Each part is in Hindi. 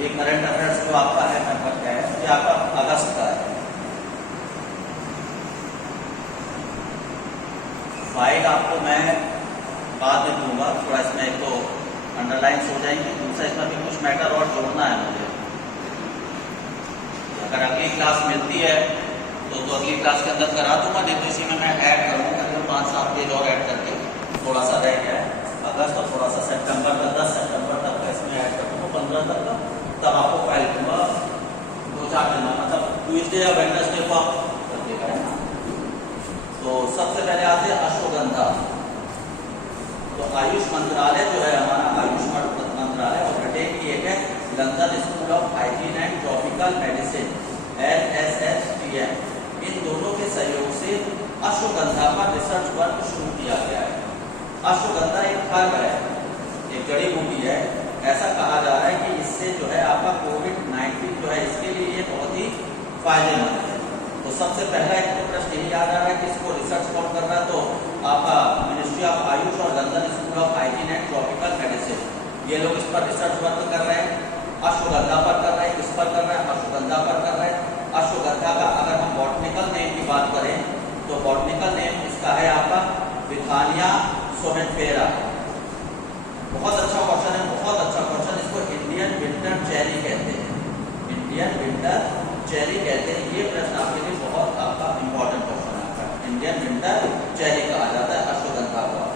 ये करंट अफेयर्स जो आपका है नंबर क्या है, ये आपका अगस्त का है। फाइल आपको मैं बाद में दूंगा, थोड़ा इसमें एक तो अंडरलाइन हो जाएंगे, दूसरा इसमें भी कुछ मैटर और जोड़ना है मुझे। अगर अगली क्लास मिलती है तो अगली क्लास के अंदर करा दूंगा, नहीं तो इसी में मैं ऐड करूँगा, करीब 5-7 पेज और ऐड करके थोड़ा सा रह गया है अगस्त और थोड़ा सा सितंबर का 10 सितंबर तक का इसमें ऐड कर दूँगा, 15 तक का, तब आपको फाइल दूंगा 2-4 दिन, मतलब ट्यूजडे या वेडनेसडे को आप कर देगा, है ना। तो सबसे पहले आते हैं अश्वगंधा। तो आयुष मंत्रालय जो है हमारा, आयुष मंत्रालय और ब्रिटेन की एक है London school of hygiene and tropical medicine LSHTM, इन दोनों के सहयोग से अश्वगंधा पर रिसर्च वर्क शुरू किया गया है। अश्वगंधा एक हर्ब है, एक जड़ी बूटी है। ऐसा कहा जा रहा है कि इससे जो है आपका कोविड-19 जो है इसके लिए ये बहुत ही फायदेमंद है। तो सबसे पहला एक तो प्रश्न यही आ रहा है कि इसको रिसर्च कौन कर रहा है, तो आपका मिनिस्ट्री ऑफ आयुष और London school of hygiene and tropical medicine, ये लोग इस पर रिसर्च वर्क कर रहे हैं। अश्वगंधा पर कर रहे हैं, किस पर कर रहे हैं, अश्वगंधा पर कर रहे हैं। अश्वगंधा का अगर हम बॉटनिकल नेम की बात करें तो बॉटनिकल नेम इसका है आपका विथानिया सोमेनफेरा। बहुत अच्छा क्वेश्चन है, बहुत अच्छा क्वेश्चन। इसको इंडियन विंटर चेरी कहते हैं, इंडियन विंटर चेरी कहते हैं। ये प्रश्न आपके लिए बहुत आपका इंपॉर्टेंट क्वेश्चन है। इंडियन विंटर चेरी कहा जाता है अश्वगंधा को।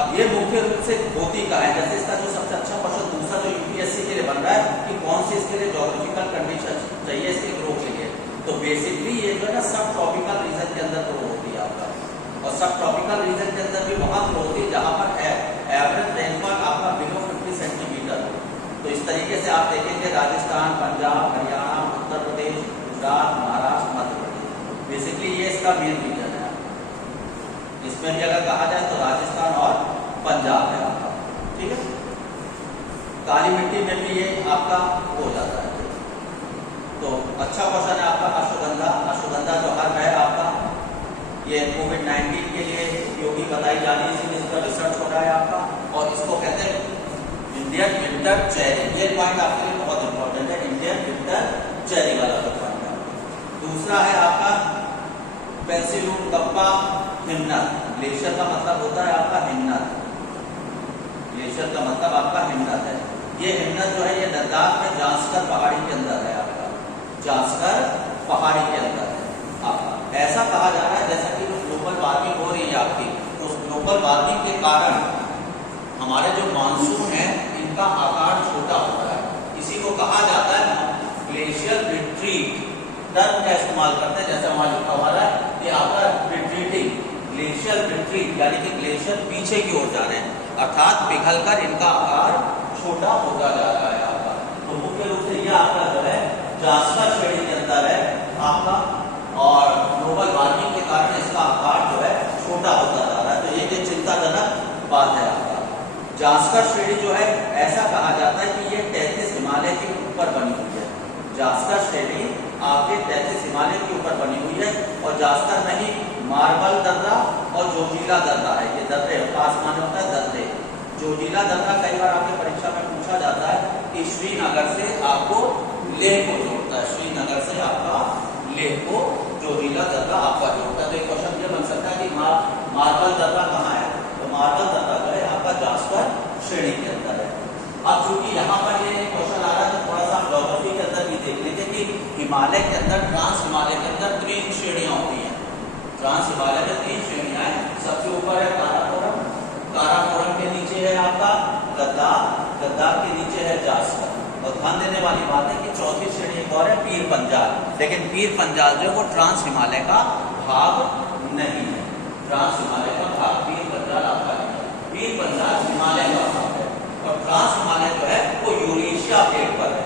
अब ये मुख्य रूप से होती का है, जैसे इसका जो सबसे अच्छा क्वेश्चन दूसरा जो यूपीएससी के लिए बन रहा है कि कौन सी इसके लिए ज्योग्राफिकल कंडीशन चाहिए इसके ग्रो के लिए, तो बेसिकली ये जो है ना सब ट्रॉपिकल रीजन के अंदर ग्रो होती है आपका, और सब ट्रॉपिकल रीजन के अंदर भी वहां ग्रो होती है जहां पर एवरेज रेनफॉल आपका बिलो 50 सेंटीमीटर। तो इस तरीके से आप देखेंगे राजस्थान, पंजाब, हरियाणा, उत्तर प्रदेश, गुजरात, महाराष्ट्र, मध्य प्रदेश, बेसिकली ये इसका मेन रीजन है। इसमें भी अगर कहा जाए तो राजस्थान और पंजाब है आपका, ठीक है। काली मिट्टी में भी ये आपका हो जाता है। तो अच्छा क्वेश्चन है आपका अश्वगंधा। अश्वगंधा जो हर्ब है आपका, ये कोविड-19 के लिए उपयोगी बताई जा रही है, इसलिए इसका रिसर्च हो रहा है आपका, और इसको कहते हैं इंडियन विंटर चेरी। ये पॉइंट आपके लिए बहुत इंपॉर्टेंट है, इंडियन विंटर चेरी वाला जो पॉइंट है। दूसरा है आपका पेंसिलून कप्पा हिमनद। ग्लेशियर का मतलब होता है आपका हिमनद, ग्लेशियर का मतलब आपका हिमनद है। ये हिमनद जो है ये लद्दाख में जांस्कर पहाड़ी के अंदर है आपका, जांस्कर पहाड़ी के अंदर है आपका। ऐसा कहा जा रहा है जैसा कि जो ग्लोबल वार्मिंग हो रही है आपकी, उस ग्लोबल वार्मिंग के कारण हमारे जो मानसून है इनका आकार छोटा हो रहा है। इसी को कहा जाता है ग्लेशियर रिट्रीट टर्म का इस्तेमाल करते हैं, जैसे हमारा लिखा हुआ है कि आपका रिट्रीटिंग, ग्लेशियर रिट्रीट यानी कि ग्लेशियर पीछे की ओर जा रहे हैं, अर्थात पिघलकर इनका आकार छोटा होता जा रहा है आपका। तो मुख्य रूप से यह आपका जो है जांस्कर श्रेणी के अंदर है आपका, और ग्लोबल वार्मिंग के कारण इसका आकार जो है छोटा होता जा रहा है। तो ये चिंताजनक बात है आपका। जांस्कर श्रेणी जो है ऐसा कहा जाता है कि ये 33 हिमालय के ऊपर बनी हुई है। जांस्कर श्रेणी आपके 33 हिमालय के ऊपर बनी हुई है, और जांस्कर नहीं मार्बल दर्रा और जोजिला दर्रा है। ये दर्रे आसमान में होता है दर्रे। जोजिला दर्रा कई बार आपके परीक्षा में पूछा जाता है कि श्रीनगर से आपको लेह को जोड़ता है, श्रीनगर से आपका लेह को जोजिला दर्रा आपका जोड़ता है। तो एक क्वेश्चन ये बन सकता है कि मार्बल दर्रा कहाँ है, तो मार्बल दर्रा जो है आपका जांस्कर श्रेणी के अंदर है। अब चूंकि यहाँ पर ये क्वेश्चन आ रहा है तो थोड़ा सा ज्योग्राफी के अंदर भी देख लेते कि हिमालय के अंदर, ट्रांस हिमालय के अंदर 3 श्रेणियां होती हैं। ट्रांस हिमालय में 3 श्रेणियां हैं। सबसे ऊपर है काराकोरम, काराकोरम के नीचे है आपका लद्दाख, लद्दाख के नीचे है जांस्कर। और ध्यान देने वाली बात है कि चौथी श्रेणी एक और है पीर पंजाल, लेकिन पीर पंजाल जो है वो ट्रांस हिमालय का भाग नहीं है। ट्रांस हिमालय का भाग पीर पंजाल आपका नहीं है। पीर पंजाल हिमालय का भाग है, और ट्रांस हिमालय जो है वो यूरेशिया प्लेट पर है,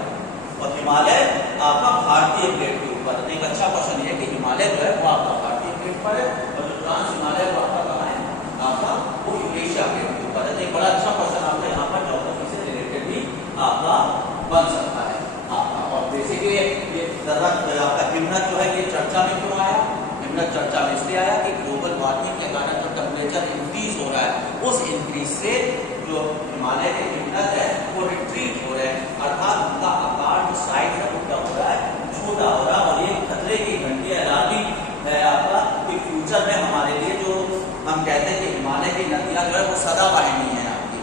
और हिमालय आपका भारतीय प्लेट के ऊपर बताते हैं। एक अच्छा क्वेश्चन ये है कि हिमालय जो है वो आपका भारतीय प्लेट पर है और जो ट्रांस हिमालय वो आपका कहाँ है, आपका वो यूरेशिया प्लेट के ऊपर है। एक बड़ा अच्छा क्वेश्चन आपका यहाँ पर ज्योग्राफी से रिलेटेड भी आपका बन सकता है आपका। और बेसिकली ये आपका हिमनद जो है ये चर्चा में क्यों आया, हिमनद चर्चा में इसलिए आया कि ग्लोबल वार्मिंग के कारण जो टेम्परेचर इंक्रीज हो रहा है, उस इंक्रीज से जो हिमालय के हिमनद है वो रिट्रीट हो रहे हैं, अर्थात उनका आकार जो साइज है वो क्या हो रहा है, छोटा हो रहा है। और ये खतरे की घंटी अलार्मिंग है आपका कि फ्यूचर में हमारे लिए जो हम कहते हैं कि हिमालय की नदियां जो है वो सदाबहानी है आपकी,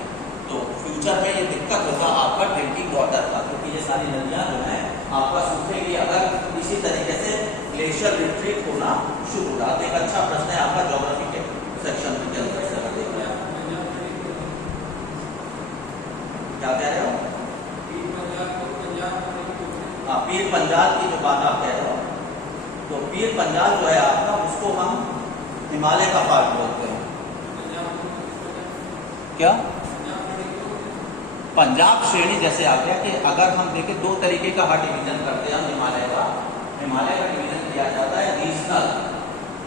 तो फ्यूचर में ये दिक्कत होगा आपका ड्रिंकिंग वाटर का, क्योंकि ये सारी नदियां जो है आपका सूखेगी अगर इसी तरीके से ग्लेशियर रिट्रीट होना शुरू हो रहा। तो एक अच्छा प्रश्न है आपका ज्योग्राफी के सेक्शन में के अंदर से। क्या कह रहे हो? हाँ, पीर पंजाल की जो बात आप कह रहे हो, तो पीर पंजाल जो है आपका उसको हम हिमालय का पार्ट बोलते हैं। क्या? पंजाब श्रेणी जैसे आ गया कि अगर हम देखें दो तरीके का डिवीजन करते हैं हम हिमालय का डिवीजन किया जाता है रीजनल,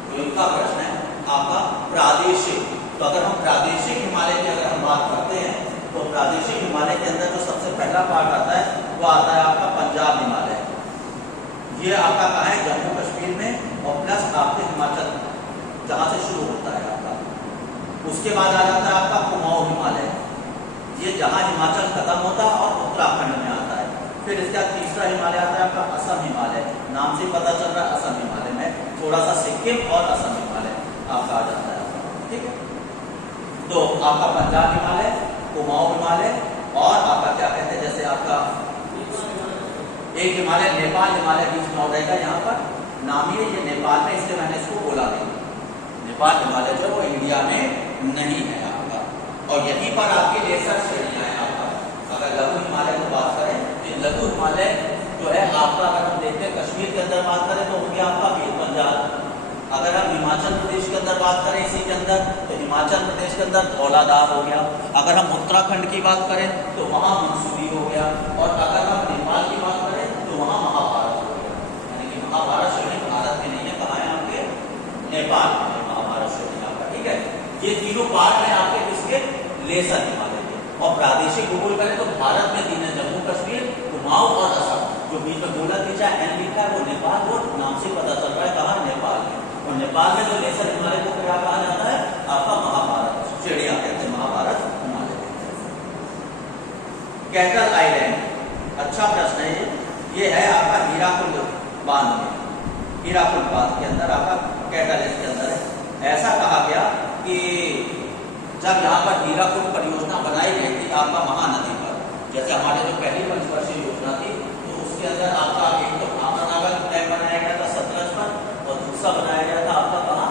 जो इनका प्रश्न है आपका प्रादेशिक। तो अगर हम प्रादेशिक हिमालय की अगर हम बात करते हैं तो प्रादेशिक हिमालय के अंदर जो सबसे पहला पार्ट आता है वो आता है आपका पंजाब हिमालय। ये आपका कहाँ है, जम्मू कश्मीर में और प्लस आपके हिमाचल जहाँ से शुरू होता है आपका। उसके बाद आ जाता है आपका कुमाऊं हिमालय, ये जहाँ हिमाचल खत्म होता है और उत्तराखंड में आता है। फिर इसके बाद तीसरा हिमालय आता है आपका असम हिमालय, नाम से पता चल रहा है असम हिमालय में थोड़ा सा सिक्किम और असम हिमालय आपका आ जाता है, ठीक है। तो आपका पंजाब हिमालय, कुमाऊं हिमालय और आपका क्या कहते हैं जैसे आपका एक हिमालय नेपाल हिमालय बीच में रहेगा यहाँ पर नाम ही ये नेपाल में, इसलिए मैंने इसको बोला नहीं। नेपाल हिमालय जो वो इंडिया में नहीं है आपका। और यहीं पर आपकी लेसर श्रेणियां हैं आपका। अगर लघु हिमालय की बात करें तो लघु हिमालय जो है आपका अगर हम देखते हैं कश्मीर के अंदर बात करें तो हो गया आपका पीर पंजाल। अगर हम हिमाचल प्रदेश के अंदर बात करें इसी के अंदर तो हिमाचल प्रदेश के अंदर धौलाधार हो गया। अगर हम उत्तराखंड की बात करें तो वहाँ मंसूरी हो गया। और अगर हम नेपाल की बात करें तो वहाँ महाभारत हो गया। यानी कि महाभारत श्रेणी भारत में नहीं है, कहाँ है आपके नेपाल में महाभारत श्रेणी आपका, ठीक है। ये तीनों पार्ट है आपके किसके, लेसर हिमालय के। और प्रादेशिक भूगोल करें तो भारत में तीन है, जम्मू कश्मीर, कुमाऊं और असम। जो बीच में गोला खींचा एन लिखा है वो नेपाल, वो नाम से पता चल रहा है कहाँ, नेपाल में। और नेपाल में जो लेसर हिमालय को क्या कहा जाता है आपका महाभारत श्रेणी आप कहते हैं, महाभारत हिमालय। कैटल आइलैंड, अच्छा प्रश्न है ये है आपका हीराकुंड बांध में, हीराकुंड बांध के अंदर आपका कैटल इसके अंदर है। ऐसा कहा गया कि जब यहाँ पर हीराकुंड परियोजना बनाई गई थी आपका महानदी पर, जैसे हमारे जो पहली पंचवर्षीय योजना थी तो उसके अंदर आपका एक तो भामरानगर डैम बनाया गया था सतलज पर और दूसरा बनाया गया था आपका कहाँ,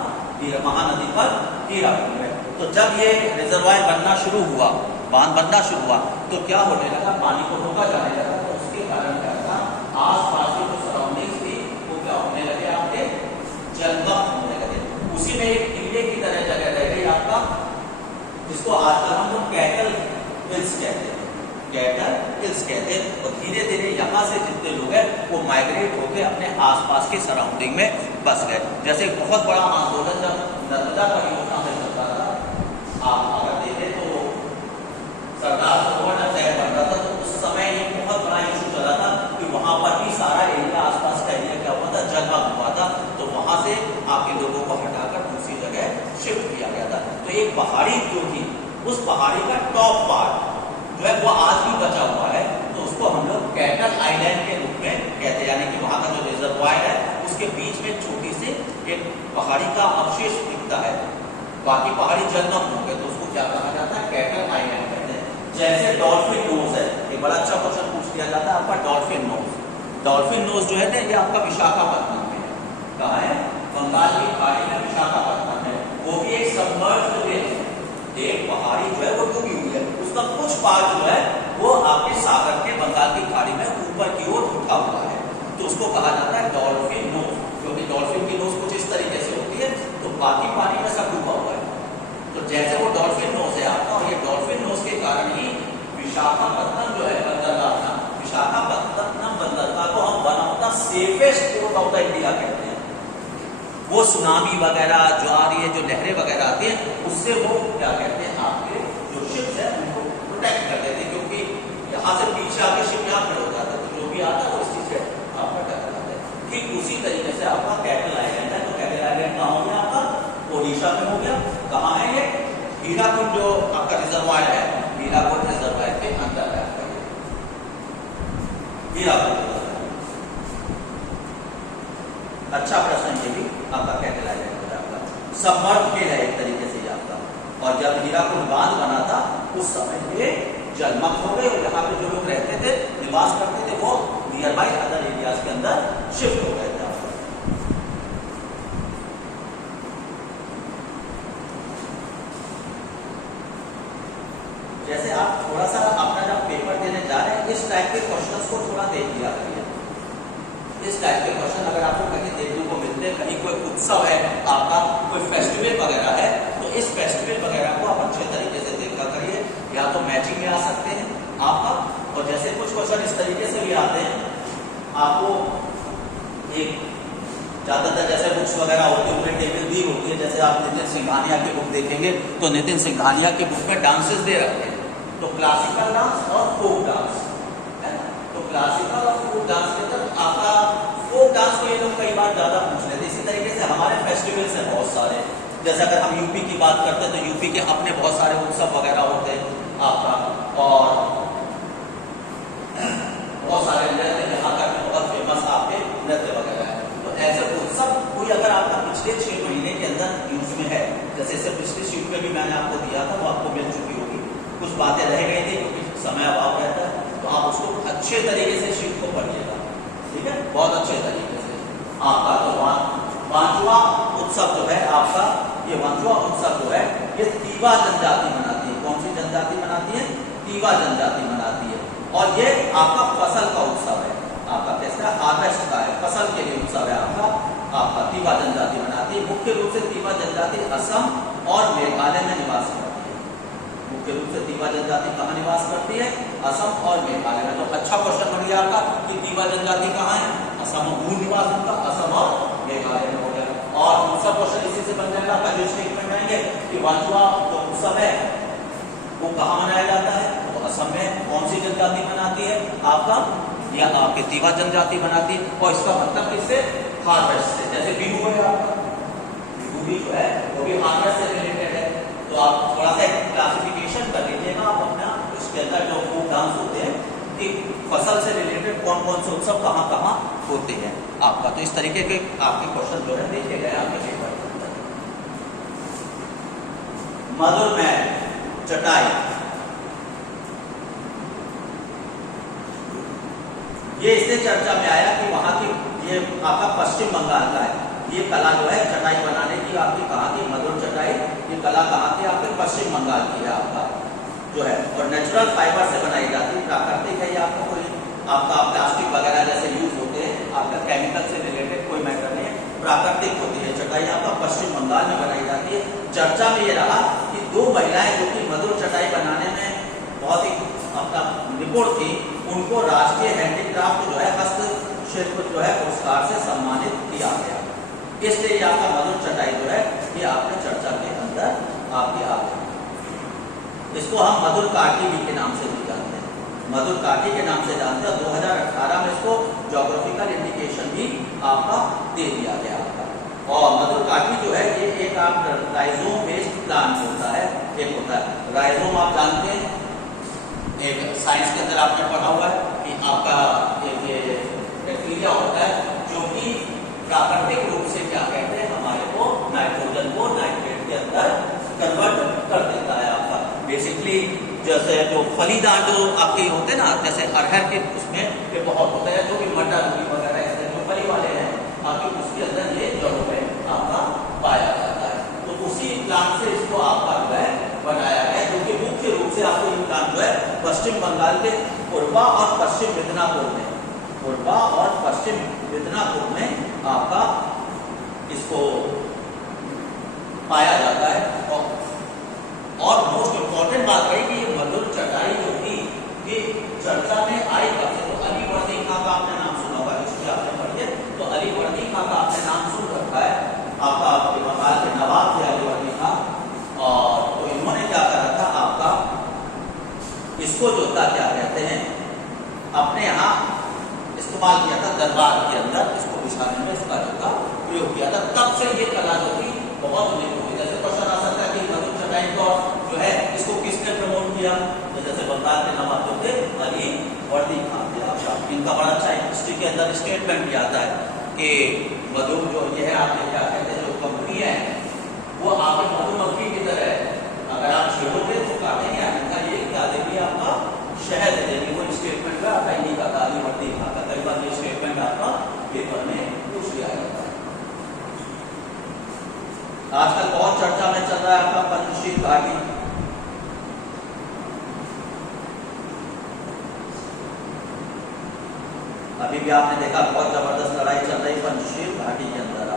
महानदी पर हीराकुंड में। तो जब ये रिजर्वायर बनना शुरू हुआ, बांध बनना शुरू हुआ तो क्या होने लगा, पानी को रोका जाने लगा। तो उसके कारण क्या था, आसपास की जो सराउंडिंग्स थी वो क्या होने लगे आपके, जलमग्न होने लगे। उसी में एक टीले की तरह जगह रह गई आपका, जिसको आजकल हम लोग कैटल हिल्स कहते हैं, कैटल हिल्स कहते हैं। और धीरे धीरे यहाँ से जितने लोग हैं वो माइग्रेट होकर अपने आसपास के सराउंडिंग में बस गए। जैसे बहुत बड़ा आंदोलन जब नर्मदा परियोजना में चलता था, आप अगर देखें तो सरदार सरोवर डैम बन रहा था तो उस समय ये बहुत बड़ा इशू चला था कि वहां पर भी सारा एरिया, आसपास का एरिया क्या हुआ था, जलमग्न हुआ था। तो वहां से आपके लोगों को हटाकर दूसरी जगह शिफ्ट किया गया था। तो एक पहाड़ी जो थी उस पहाड़ी का टॉप पार्ट जो है वो आज भी बचा हुआ है, तो उसको हम लोग कैटल आइलैंड के रूप में कहते हैं। यानी कि वहां का जो रिजर्वायर है उसके बीच में छोटी सी एक पहाड़ी का अवशेष दिखता है, बाकी पहाड़ी जलमग्न हो गए तो उसको क्या कहा जाता है, कैटल आइलैंड कहते हैं। जैसे डॉल्फिन नोज है, एक बड़ा अच्छा क्वेश्चन पूछ लिया जाता है आपका डॉल्फिन नोज। डॉल्फिन नोज जो है ना ये आपका विशाखापट्टनम में है, कहाँ है, बंगाल की खाड़ी में विशाखापट्टनम है। वो भी एक सबमर्ज्ड है, एक पहाड़ी जो है वो डूबी हुई है, उसका कुछ पार्ट जो है वो आपके सागर के बंगाल की खाड़ी में ऊपर की ओर उठा हुआ है, तो उसको कहा जाता है डॉल्फिन नोज। क्योंकि डॉल्फिन की नोज कुछ इस तरीके से होती है तो बाकी पानी में सब डूबा हुआ है। तो जैसे वो डॉल्फिन नोज है आपका, और ये डॉल्फिन नोज के कारण ही विशाखापट्टनम जो है बंदरगाह था, विशाखापट्टनम बंदरगाह को हम one of the safest port of the India कहते हैं। वो सुनामी वगैरह ज्वार, ये जो लहरें वगैरह आती हैं, उससे वो क्या कहते हैं, आपके जो शिप्स है उनको प्रोटेक्ट कर देते हैं, क्योंकि यहाँ से पीछे आके शिप यहाँ खड़े हो जाता है, तो जो भी आता है वो इसी से आपका टकराता है। ठीक उसी तरीके से आपका कैटल आइलैंड है, तो कैटल आइलैंड कहाँ हो गया आपका, ओडिशा में हो गया। कहाँ है ये, हीराकुंड जो आपका रिजर्वायर है, हीराकुंड रिजर्वायर के अंदर है आपका हीराकुंड। अच्छा प्रश्न ये भी आपका कैटल आइलैंड हो जाएगा। सबमर्ज खेल है एक तरीके से आपका। और जब हीराकुंड बांध बना था उस समय ये जलमग्न हो गए, और यहाँ पे जो लोग रहते थे, निवास करते थे, वो नियर बाई अदर एरियाज के अंदर शिफ्ट हो गए थे। जैसे आप थोड़ा सा अपना जब पेपर देने जा रहे हैं, इस टाइप के क्वेश्चंस को थोड़ा देख लिया करिए। इस टाइप के क्वेश्चन अगर आपको कहीं देखने को मिलते हैं, कहीं कोई उत्सव है आपका, कोई फेस्टिवल वगैरह है, तो इस फेस्टिवल वगैरह को आप अच्छे तरीके से देखा करिए। या तो मैचिंग में आ सकते हैं आपका, और जैसे कुछ क्वेश्चन इस तरीके से भी आते हैं आपको, एक ज्यादातर जैसे बुक्स वगैरह होती है उनमें टेबल दी होती है। जैसे आप नितिन सिंघानिया की बुक देखेंगे तो नितिन सिंघानिया की बुक में डांसेस दे रखे हैं, तो क्लासिकल डांस और फोक डांस है ना। तो क्लासिकल और फोक डांस के अंदर आपका फोक डांस को ये लोग कई बार ज्यादा पूछ लेते हैं। इसी तरीके से हमारे फेस्टिवल्स हैं बहुत सारे, जैसे अगर हम यूपी की बात करते हैं तो यूपी के अपने बहुत सारे उत्सव वगैरह होते हैं आपका, और बहुत सारे नृत्य यहाँ का बहुत फेमस आपके नृत्य वगैरह है। तो ऐसे उत्सव कोई अगर आपका पिछले 6 महीने के अंदर यूज में है, जैसे इससे पिछले शीट में भी मैंने आपको दिया था, वो आपको मिल चुकी होगी, कुछ बातें रह गई थी क्योंकि समय अभाव रहता है, तो आप उसको अच्छे तरीके से शीट को पढ़िएगा, ठीक है, बहुत अच्छे तरीके से आपका। तो वांचुआ उत्सव जो है आपका, ये वांचुआ उत्सव जो है ये तीवा जनजाति मनाती है। कौन सी जनजाति मनाती है, तीवा जनजाति मनाती है। और ये आपका फसल का उत्सव है, आपका कैसा हार्वेस्ट का है, फसल के लिए उत्सव है आपका तीवा जनजाति मनाती है। मुख्य रूप से तीवा जनजाति असम और मेघालय में निवास करती है। मुख्य रूप से तीवा जनजाति कहाँ निवास करती है, असम और मेघालय में। तो अच्छा क्वेश्चन बन गया आपका कि तीवा जनजाति कहाँ है, असम में मूल निवास उनका असम और मेघालय में हो गया। और दूसरा क्वेश्चन इसी से बन जाएगा, पहले स्टेटमेंट आएंगे कि वांचुआ जो उत्सव है वो कहाँ मनाया जाता है, तो असम में। कौन सी जनजाति मनाती है आपका, या आपके तीवा जनजाति मनाती है, और इसका मतलब किससे, हार्वेस्ट से। जैसे बिहू है आपका, बिहू भी जो है वो भी हार्वेस्ट से रिलेटेड है। तो आप थोड़ा सा क्लासिफिकेशन कर लीजिएगा आप अपना, इसके अंदर जो फोक डांस होते हैं कि फसल से रिलेटेड कौन कौन से उत्सव कहाँ कहाँ होते हैं आपका। तो इस तरीके के आपके क्वेश्चन जो है देखे गए आपके पेपर के अंदर। मधुर में चटाई, ये इससे चर्चा में आया कि वहां की, ये आपका पश्चिम बंगाल का है, ये कला जो है चटाई बनाने की आपकी कहाँ की, मधुर चटाई, ये कला कहाँ की, आपके पश्चिम बंगाल की है आपका जो है। और नेचुरल फाइबर से बनाई जाती है, प्राकृतिक है ये आपका, कोई आपका प्लास्टिक वगैरह जैसे यूज होते हैं, आपका केमिकल से रिलेटेड कोई मैटर नहीं है, प्राकृतिक होती है चटाई, आपका पश्चिम बंगाल में बनाई जाती है। चर्चा में ये रहा कि 2 महिलाएं जो कि मधुर चटाई बनाने में बहुत ही अपना निपुण थी, उनको राष्ट्रीय हैंडीक्राफ्ट जो है हस्तशिल्प जो है पुरस्कार से सम्मानित किया गया। इसलिए आपका मधुर चटाई जो है ये आपके चर्चा के अंदर आपकी आ गई। इसको हम मधुर काठी भी के नाम से भी जानते हैं, मधुर काठी के नाम से जानते हैं। 2018 में इसको ज्योग्राफिकल इंडिकेशन भी आपका दे दिया गया आपका। और मधुर काठी जो है ये एक आप राइजोम बेस्ड प्लांट होता है, एक होता है राइजोम, आप जानते हैं, एक साइंस के अंदर आपने पढ़ा हुआ है कि आपका एक ये बैक्टीरिया होता है जो कि प्राकृतिक रूप से क्या कहते हैं, हमारे को नाइट्रोजन को नाइट्रेट के अंदर कन्वर्ट कर देता है आपका। बेसिकली जैसे जो फलीदार जो आपके होते हैं ना, जैसे अरहर के उसमें ये बहुत होता है, जो कि मटर वगैरह ऐसे जो फली वाले हैं आपके, उसके अंदर ये जड़ों में आपका पाया जाता है। तो उसी प्लांट से इसको आपका जो है बनाया गया, जो कि मुख्य रूप से आपको ये प्लांट जो है पश्चिम बंगाल के पूर्वा और पश्चिम मिदनापुर में, पूर्वा और पश्चिम मिदनापुर में आपका इसको पाया जाता है। और मोस्ट इम्पॉर्टेंट बात है कि ये मधुर चटाई जो थी ये चर्चा में आई कब से, तो अली वर्दी खां का आपने नाम सुना होगा, हिस्ट्री आपने पढ़ी है, तो अली वर्दी इसको जो था क्या कहते हैं अपने यहाँ इस्तेमाल किया था दरबार के अंदर, इसको बिछाने में इसका जो था प्रयोग किया था। तब से ये कला जो थी बहुत यूनिक होगी। जैसे क्वेश्चन आ सकता है कि मधु चटाई को जो है इसको किसने प्रमोट किया, तो जैसे बंगाल के नवाब जो थे अली वर्दी खान थे। इनका बड़ा अच्छा हिस्ट्री के अंदर स्टेटमेंट भी आता है कि मधु जो ये है आपके क्या कहते हैं जो कंपनी है वो आपके मधुमक्खी की तरह है, अगर आप छेड़ोगे तो काटेंगे, इनका ये क्या देगी आपका शहद देगी। वो स्टेटमेंट का आपका इन्हीं का अली वर्दी खान का। कई बार ये स्टेटमेंट आपका पेपर में पूछ लिया जाता है। आजकल बहुत चर्चा में चल रहा है आपका पंचशील घाटी। अभी भी आपने देखा बहुत जबरदस्त लड़ाई चल रही पंचशील घाटी के अंदर।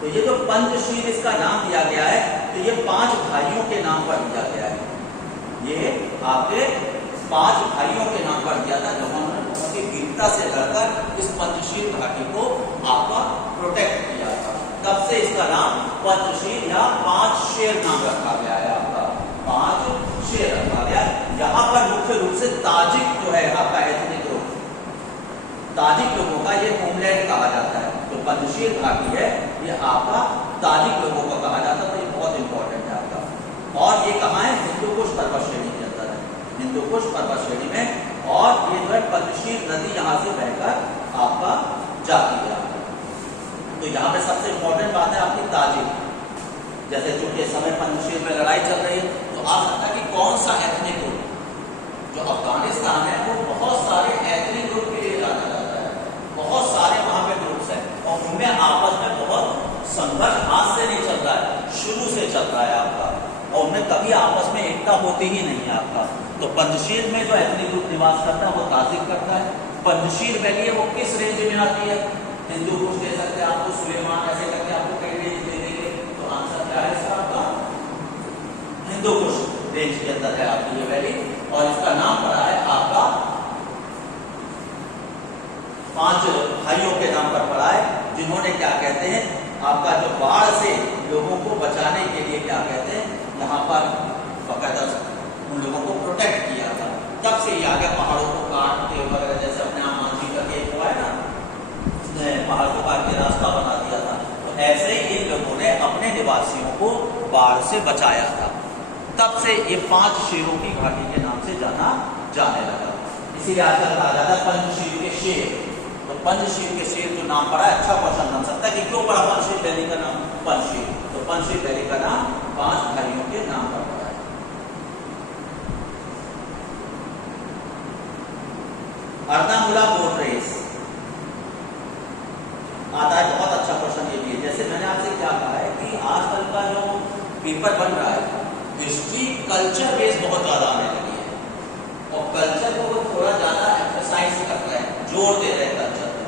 तो ये जो पंचशील इसका नाम दिया गया है तो ये 5 भाइयों के नाम पर दिया गया है। ये आपके 5 भाइयों के नाम पर दिया था जिन्होंने बहुत ही वीरता से लड़कर इस पंचशील घाटी को आपका प्रोटेक्ट किया था। तब से इसका नाम पंचशील या 5 शेर नाम रखा गया है आपका, 5 शेर रखा गया। यहाँ पर मुख्य रूप से ताजिक जो है आपका एथनिक ग्रुप, ताजिक लोगों का ये होमलैंड कहा जाता है। तो पंचशील घाटी है ये आपका ताजिक लोगों का कहा जाता है। तो ये बहुत इंपॉर्टेंट है आपका। और ये कहाँ है, हिंदुकुश पर्वत श्रेणी के अंदर है, हिंदुकुश पर्वत श्रेणी में। और ये जो है पंचशील नदी यहाँ से बहकर आपका जाती है। तो यहाँ पे सबसे इंपॉर्टेंट बात है आपकी ताजिक। जैसे चूंकि इस समय पंचशील में लड़ाई चल रही है तो आ सकता है कि कौन सा एथनिक ग्रुप, जो अफगानिस्तान है वो बहुत सारे एथनिक ग्रुप के लिए जाना जाता है, बहुत सारे वहां पे ग्रुप्स हैं और उनमें आपस में बहुत संघर्ष आज से नहीं चल रहा है, शुरू से चल रहा है आपका। और उनमें कभी आपस में एकता होती ही नहीं है आपका। तो पंचशील में जो एथनिक ग्रुप निवास करता है वो ताजिक करता है। पंचशील वैली है वो किस रेंज में आती है, हिंदू कुछ दे सकते हैं आपको, सुलेमान ऐसे करके आपको कई रेंज दे देंगे। तो आंसर क्या है इसका आपका, हिंदू कुश रेंज के अंदर है आपकी ये वैली। और इसका नाम पड़ा है आपका 5 भाइयों के नाम पर पड़ा है जिन्होंने क्या कहते हैं आपका जो बाढ़ से लोगों को बचाने के लिए क्या कहते हैं यहाँ पर बकायदा उन लोगों को प्रोटेक्ट किया था। तब से ये आगे पहाड़ों को काटते वगैरह, जैसे अपने आप मांझी का केस हुआ है ना, उसने पहाड़ को काट के रास्ता बना दिया था। तो ऐसे ही इन लोगों ने अपने निवासियों को बाढ़ से बचाया था। तब से ये 5 शेरों की घाटी के नाम से जाने लगा। इसीलिए आजकल कहा जाता है पंचशील के शेर। तो पंचशील के शेर जो नाम पड़ा है, अच्छा क्वेश्चन बन सकता है कि क्यों पड़ा पंचशील वैली का नाम पंचशील। तो पंचशील वैली का नाम 5 भाइयों के नाम पर पड़ा है। अर्नामुला बोट रेस आता है, बहुत अच्छा क्वेश्चन ये भी है। जैसे मैंने आपसे क्या कहा है कि आजकल का जो पेपर बन रहा है हिस्ट्री कल्चर बेस बहुत ज्यादा आने लगी है और कल्चर को वो थोड़ा ज्यादा एक्सरसाइज कर रहे हैं, जोर दे रहे हैं कल्चर में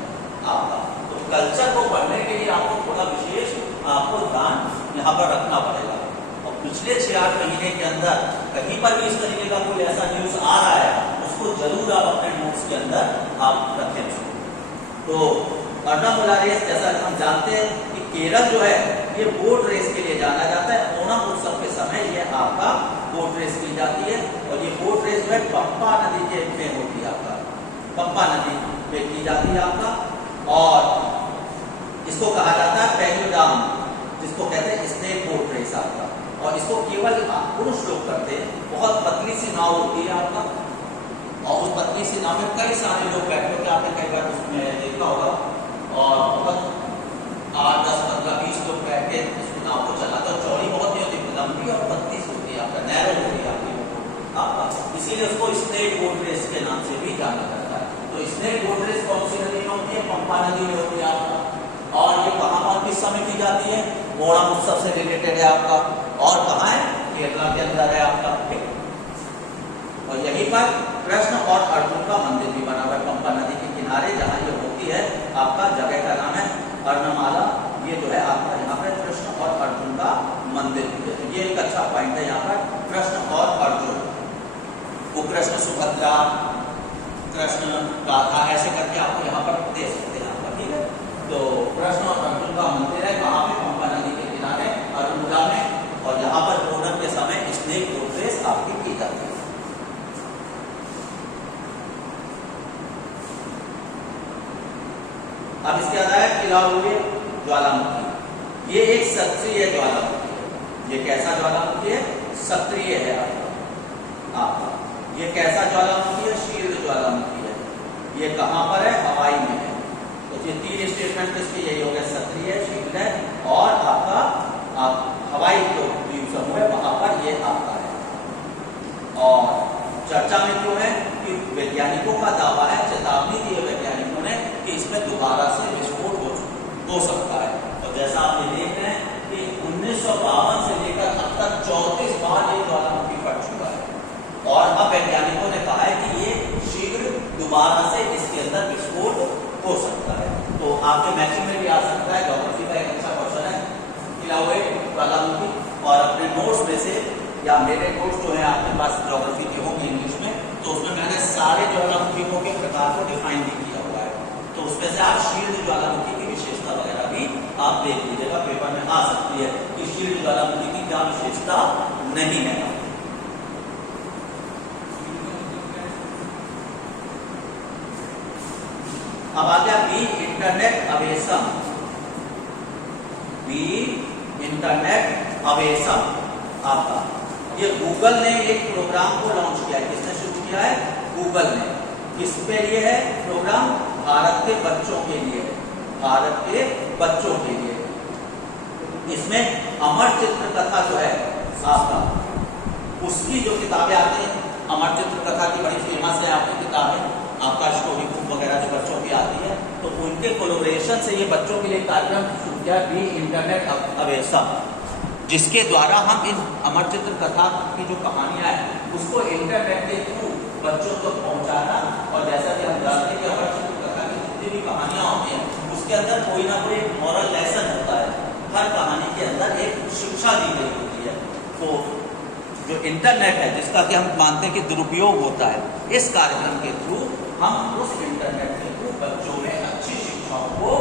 आपका। तो कल्चर को पढ़ने के लिए आपको थोड़ा विशेष आपको ध्यान यहाँ पर रखना पड़ेगा। और पिछले 6-8 महीने के अंदर कहीं पर भी इस तरीके का कोई ऐसा न्यूज आ रहा है उसको जरूर आप अपने नोट्स के अंदर आप रखें। तो अर्नामुला रेस जैसा हम जानते हैं कि केरल जो है ये बोट रेस के लिए जाना जाता है। ओणम उत्सव के समय ये आपका बोट रेस की जाती है और ये बोट रेस जो है पंपा नदी के में होती है आपका, पंपा नदी में की जाती है आपका। और इसको कहा जाता है पेन्युडाम, जिसको कहते हैं स्नेक बोट रेस आपका। और इसको केवल पुरुष लोग करते हैं। बहुत पतली सी नाव होती है आपका और उस पतली सी नाव में कई सारे लोग बैठे होते हैं, आपने कई बार उसमें देखा होगा। और बहुत 8, 10, 15, 20 लोग बैठ के इस नाव को चलाते हैं। चौड़ी बहुत नहीं होती, लंबी और पतली सी होती है आपका, नैरो होती है आपका। इसीलिए उसको स्नेक बोट रेस के नाम से भी जाना जाता है। तो स्नेक बोट रेस कौन सी नदी में होती है, पंपा नदी में होती है आपका। और ये कहाँ किस समय की जाती है, ओणम उत्सव से रिलेटेड है आपका। और कहाँ है, केरला के अंदर है आपका। और यहीं पर कृष्ण और अर्जुन का मंदिर भी बना हुआ है पंपा नदी के किनारे, जहाँ ये होती है आपका जगह का नाम है अर्नमाला। ये जो है आपका यहाँ पर कृष्ण और अर्जुन का मंदिर भी है। तो ये एक अच्छा पॉइंट है यहाँ पर, कृष्ण और अर्जुन। वो कृष्ण सुभद्रा, कृष्ण गाथा ऐसे करके आपको यहाँ पर दे सकते हैं आपका, ठीक है। तो कृष्ण और अर्जुन का मंदिर है कहाँ पे, पंपा नदी के किनारे अर्नमुला में। और यहाँ पर ओणम के समय स्नेक बोट रेस आपकी की जाती है। अब इसके बाद आया किलाउए ज्वालामुखी। ये एक सक्रिय ज्वालामुखी है। ये कैसा ज्वालामुखी है? सक्रिय है आपका। ये कैसा ज्वालामुखी है? शीर्ष ज्वालामुखी है। ये कहां पर है? हवाई में है। तो ये तीन स्टेटमेंट इसके यही हो गया, सक्रिय, शीर्ष है और आपका हवाई जो द्वीप समूह है वहां पर ये आपका है। और चर्चा में क्यों है? कि वैज्ञानिकों का दावा है, चेतावनी दी है वैज्ञानिकों ने कि इसमें दोबारा से विस्फोट हो सकता है। और जैसा आप ये देख रहे हैं कि 1952 से लेकर अब तक 34 बार ये ज्वालामुखी फट चुका है और अब वैज्ञानिकों ने कहा है कि ये शीघ्र दोबारा से इसके अंदर विस्फोट हो सकता है। तो आपके मैचिंग में भी आ सकता है। ज्योग्राफी का एक अच्छा क्वेश्चन है किलाउए ज्वालामुखी। और अपने नोट्स में से या मेरे नोट्स जो है आपके पास ज्योग्राफी के होंगे इंग्लिश में, तो उसमें मैंने सारे ज्वालामुखियों के प्रकार को डिफाइन भी किया हुआ है। तो उसमें से आप शीर्ष ज्वालामुखी की विशेषता वगैरह भी आप देख लीजिएगा, पेपर में आ सकती है कि शीर्ष ज्वालामुखी की क्या विशेषता नहीं है। अब आ गया Be Internet Awesome. Be Internet Awesome आपका, ये गूगल ने एक प्रोग्राम को लॉन्च किया है। किसने शुरू किया है? गूगल ने। किसके लिए है प्रोग्राम? भारत के बच्चों के लिए है। भारत के बच्चों के लिए। इसमें अमर चित्र कथा जो है आपका, उसकी जो किताबें आती हैं, अमर चित्र कथा की बड़ी फेमस है आपकी किताबें, आपका स्टोरी बुक वगैरह जो बच्चों की आती है, तो उनके कोलैबोरेशन से ये बच्चों के लिए कार्यक्रम शुरू किया बी इंटरनेट अवेसम, जिसके द्वारा हम इन अमर चित्र कथा की जो कहानियां हैं उसको इंटरनेट के थ्रू बच्चों तक पहुंचाना। और जैसा कि हम जानते हैं कि अमर चित्र कथा की जितनी भी कहानियां होती हैं उसके अंदर कोई ना कोई मॉरल लेसन होता है। हर कहानी के अंदर एक शिक्षा दी गई होती है। तो जो इंटरनेट है, जिसका कि हम मानते हैं कि दुरुपयोग होता है, इस कार्यक्रम के थ्रू हम उस इंटरनेट के थ्रू बच्चों में अच्छी शिक्षाओं को,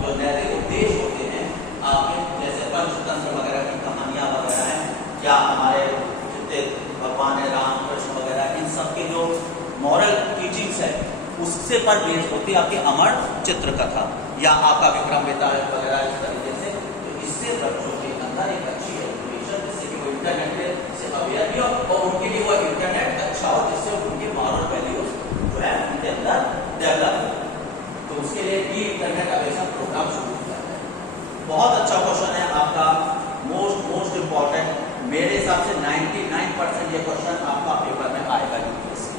जो नैतिक उद्देश्य होते हैं आपके, जैसे पंचतंत्र वगैरह की कहानियां वगैरह हैं, या हमारे जितने भगवान है राम कृष्ण वगैरह, इन सब के जो मॉरल टीचिंग्स है उससे पर बेस्ड होती है आपकी अमर चित्र कथा, या आपका विक्रम बेताल वगैरह इस तरीके से। तो इससे बच्चों के अंदर एक अच्छी एजुकेशन, जिससे कि वो इंटरनेट से अवेयर भी हो और उनके लिए वो इंटरनेट अच्छा हो, जिससे उनके मॉरल वैल्यूज जो है उनके अंदर डेवलप हो। तो उसके लिए भी इंटरनेट अवेयर प्रोग्राम शुरू किया है। बहुत अच्छा क्वेश्चन है आपका, मोस्ट इंपॉर्टेंट। मेरे हिसाब से 99% ये क्वेश्चन आपका पेपर में आएगा। यूपीएससी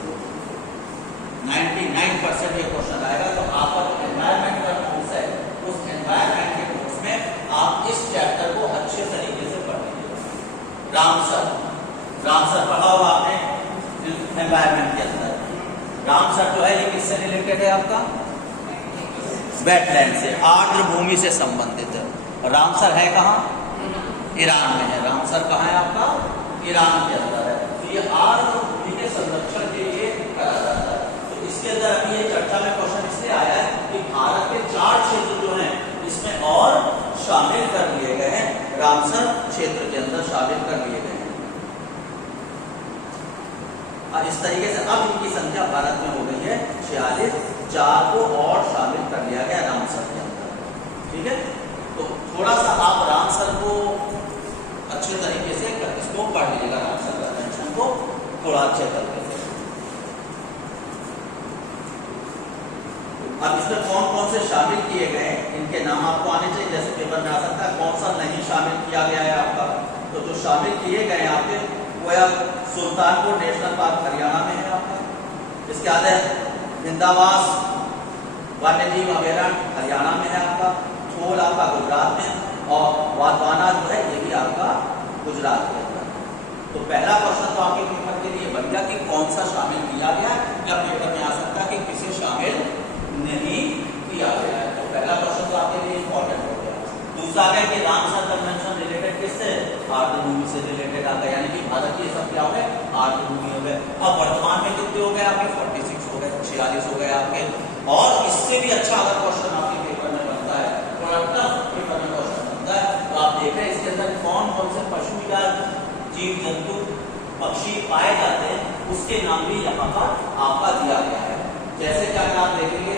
99% ये क्वेश्चन आएगा। तो आपका जो एनवायरमेंट का कोर्स है, उस एनवायरमेंट के कोर्स में आप इस चैप्टर को अच्छे तरीके से पढ़ लीजिएगा। रामसर पढ़ा होगा आपने एनवायरमेंट के अंदर। रामसर जो है ये किससे रिलेटेड है? आपका वेटलैंड से, आर्द्र भूमि से संबंधित है। रामसर है कहाँ? ईरान में है। रामसर कहाँ है आपका? ईरान के अंदर है। तो ये आर्द्र भूमि के संरक्षण के लिए करा जाता है। तो इसके अंदर अभी ये चर्चा में क्वेश्चन इसलिए आया है कि भारत के 4 क्षेत्र जो हैं इसमें और शामिल कर लिए गए हैं, रामसर क्षेत्र के अंदर शामिल कर लिए गए हैं। और इस तरीके से अब इनकी संख्या भारत में हो गई है 46, 4 को और शामिल कर लिया गया रामसर के अंदर। ठीक है, तो थोड़ा सा आप रामसर को अच्छे तरीके से इसको पढ़ लीजिएगा, रामसर कन्वेंशन को थोड़ा अच्छे तरीके से। अब इसमें कौन कौन से शामिल किए गए इनके नाम आपको आने चाहिए, जैसे पेपर में आ सकता है कौन सा नहीं शामिल किया गया है आपका। तो जो शामिल किए गए हैं आपके वो है सुल्तानपुर नेशनल पार्क हरियाणा में है आपका। इसके बाद है विंदावास वन्यजीव अभयारण्य हरियाणा में है आपका। थोल आपका गुजरात में, और वाधवाना जो है ये भी आपका गुजरात के अंदर। तो पहला क्वेश्चन तो आपके पेपर के लिए बन गया कि कौन सा शामिल किया गया, या पेपर में आ सकता है कि किसे शामिल नहीं किया गया है। तो पहला क्वेश्चन तो आपके लिए इंपॉर्टेंट हो गया। दूसरा है कि रामसर कन्वेंशन रिलेटेड किससे? आर्द्र भूमि से रिलेटेड आ गया, यानी कि भारत के सब क्या हो गए? आर्द्र भूमि हो गए। अब वर्तमान में कितने हो गए आपके? 46 हो गए, 46 हो गए आपके। और इससे भी अच्छा अगर क्वेश्चन आपके पेपर में बनता है, प्रोडक्टिव पेपर में क्वेश्चन बनता है, तो आप देख रहे हैं इसके अंदर कौन कौन से पशु या जीव जंतु पक्षी पाए जाते हैं, उसके नाम भी यहाँ पर आपका दिया गया है। जैसे कि अगर आप देखेंगे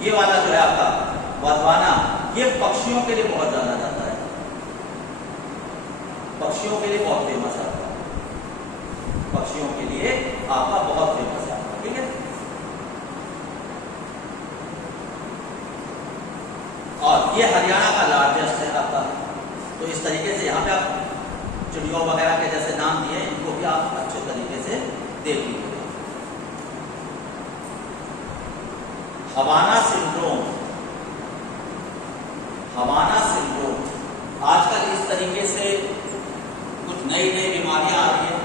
ये वाला जो है आपका वधवाना, ये पक्षियों के लिए बहुत जाना जाता है, पक्षियों के लिए बहुत फेमस है आपका, पक्षियों के लिए आपका बहुत फेमस है आपका, ठीक है। और ये हरियाणा का लार्जेस्ट है आपका। तो इस तरीके से यहाँ पे आप चिड़ियों वगैरह के जैसे नाम दिए, इनको भी आप अच्छे तरीके से देख लीजिए। हवाना सिंड्रोम, हवाना सिंड्रोम आजकल इस तरीके से कुछ नई नई बीमारियां आ रही है,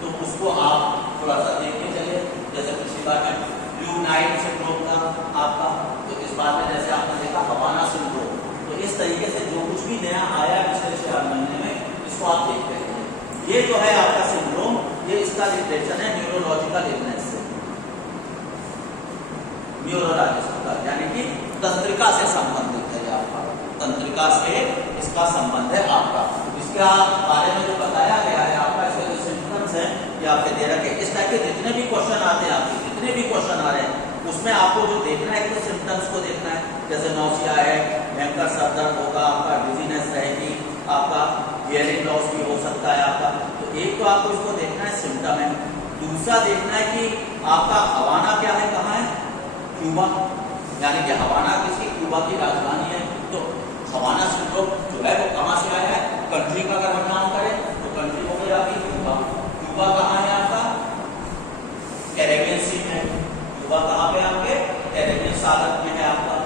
तो उसको आप थोड़ा सा देखते चलिए। जैसे पिछली बार में ब्लू नाइट सिंड्रोम था आपका, तो इस बार में जैसे आपने देखा हवाना सिंड्रोम, तो इस तरीके से जो कुछ भी नया आया पिछले 4 महीने में, इसको आप देखते हैं। ये जो है आपका सिंड्रोम, ये इसका रिलेशन है न्यूरोलॉजिकल इलनेस से, न्यूरोलॉजिकल यानी कि तंत्रिका से संबंधित है आपका, तंत्रिका से इसका संबंध है आपका। इसका बारे में जो बताया गया है आपका, इसके जो सिम्टम्स हैं ये आपके दे रखे। इस टाइप के जितने भी क्वेश्चन आते हैं आपके, जितने भी क्वेश्चन आ रहे हैं, उसमें आपको जो देखना है तो सिम्टम्स को देखना है। जैसे नौसिया है, भयंकर सर दर्द होगा आपका, डिजीनेस रहेगी आपका, हियरिंग लॉस भी हो सकता है आपका। तो एक तो आपको इसको देखना है, सिम्टम है। दूसरा देखना है कि आपका हवाना क्या है, कहाँ है, क्यूबा, यानी कि हवाना किसकी, क्यूबा की राजधानी है। तो हवाना सिंड्रोम जो है वो कहाँ से आया है, कंट्री का अगर हम नाम करें तो कंट्री हो गई आपकी क्यूबा। क्यूबा कहाँ है आपका, कैरेबियन सी में है। क्यूबा कहाँ पे आपके, कैरेबियन सागर में है आपका।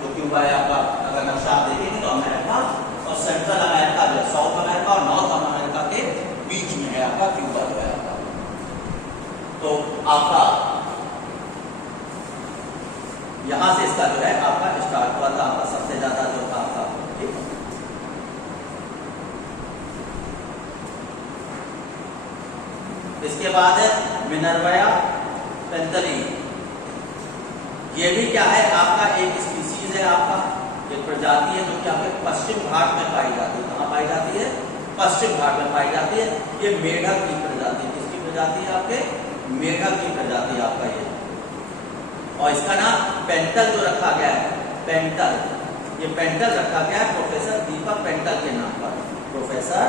तो क्यूबा है आपका, अगर नक्शा आप देखेंगे तो अमेरिका और सेंट्रल अमेरिका जो साउथ अमेरिका और नॉर्थ अमेरिका के बीच में है आपका क्यूबा जो है आपका। तो आपका यहां से इसका जो है आपका स्टार्ट हुआ था, आपका सबसे ज्यादा जो था आपका, ठीक है। इसके बाद है मिनर्वाया पेंथली, ये भी क्या है आपका, एक स्पीसीज है आपका, एक प्रजाति है जो कि आपके पश्चिम घाट में पाई जाती है। कहाँ पाई जाती है, पश्चिम घाट में पाई जाती है। ये मेढक की प्रजाति, किसकी प्रजाति है आपके, मेढक की प्रजाति आपका ये। और इसका नाम पेंटल जो रखा गया है, पेंटल, ये पेंटल रखा गया है प्रोफेसर दीपक पेंटल के नाम पर, प्रोफेसर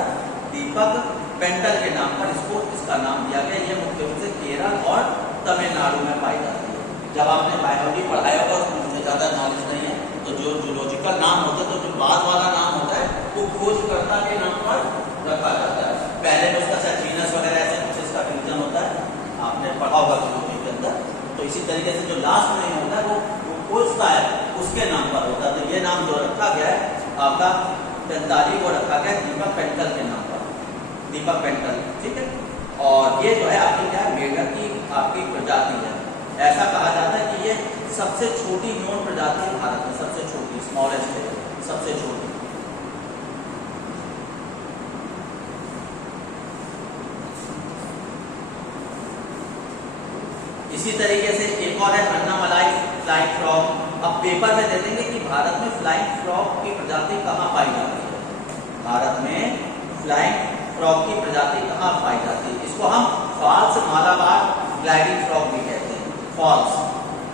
दीपक पेंटल के नाम पर इसको इसका नाम दिया गया। ये मुख्य रूप से केरल और तमिलनाडु में पाई जाती है। जब आपने बायोलॉजी पढ़ाया होगा तो मुझे ज्यादा नॉलेज नहीं है, तो जो जूलॉजिकल नाम होता है, तो जो बाद वाला नाम होता है वो खोजकर्ता के नाम पर रखा जाता है। पहले में उसका शायद जीनस वगैरह ऐसे कुछ इसका रीजन होता है, आपने पढ़ा होगा जूलॉजी के अंदर। तो इसी तरीके से जो लास्ट में होता है वो खोजता है, उसके नाम पर होता है। तो ये नाम जो रखा गया है आपका पेंताली, वो रखा गया दीपक पेंटल के नाम पर, दीपक पेंटल, ठीक है। और ये जो है आपकी क्या है, मेढक की आपकी प्रजाति है। ऐसा कहा जाता है कि ये सबसे छोटी नोन प्रजाति है भारत में, सबसे छोटी, स्मॉलेस्ट है, सबसे छोटी। इसी तरीके से एक और है अन्नामलाई फ्लाइंग फ्रॉग। अब पेपर में दे देंगे कि भारत में फ्लाइंग फ्रॉग की प्रजाति कहाँ पाई जाती है, भारत में फ्लाइंग फ्रॉग की प्रजाति कहाँ पाई जाती है। इसको हम फॉल्स मालाबार ग्लाइडिंग फ्रॉग भी कहते हैं, फॉल्स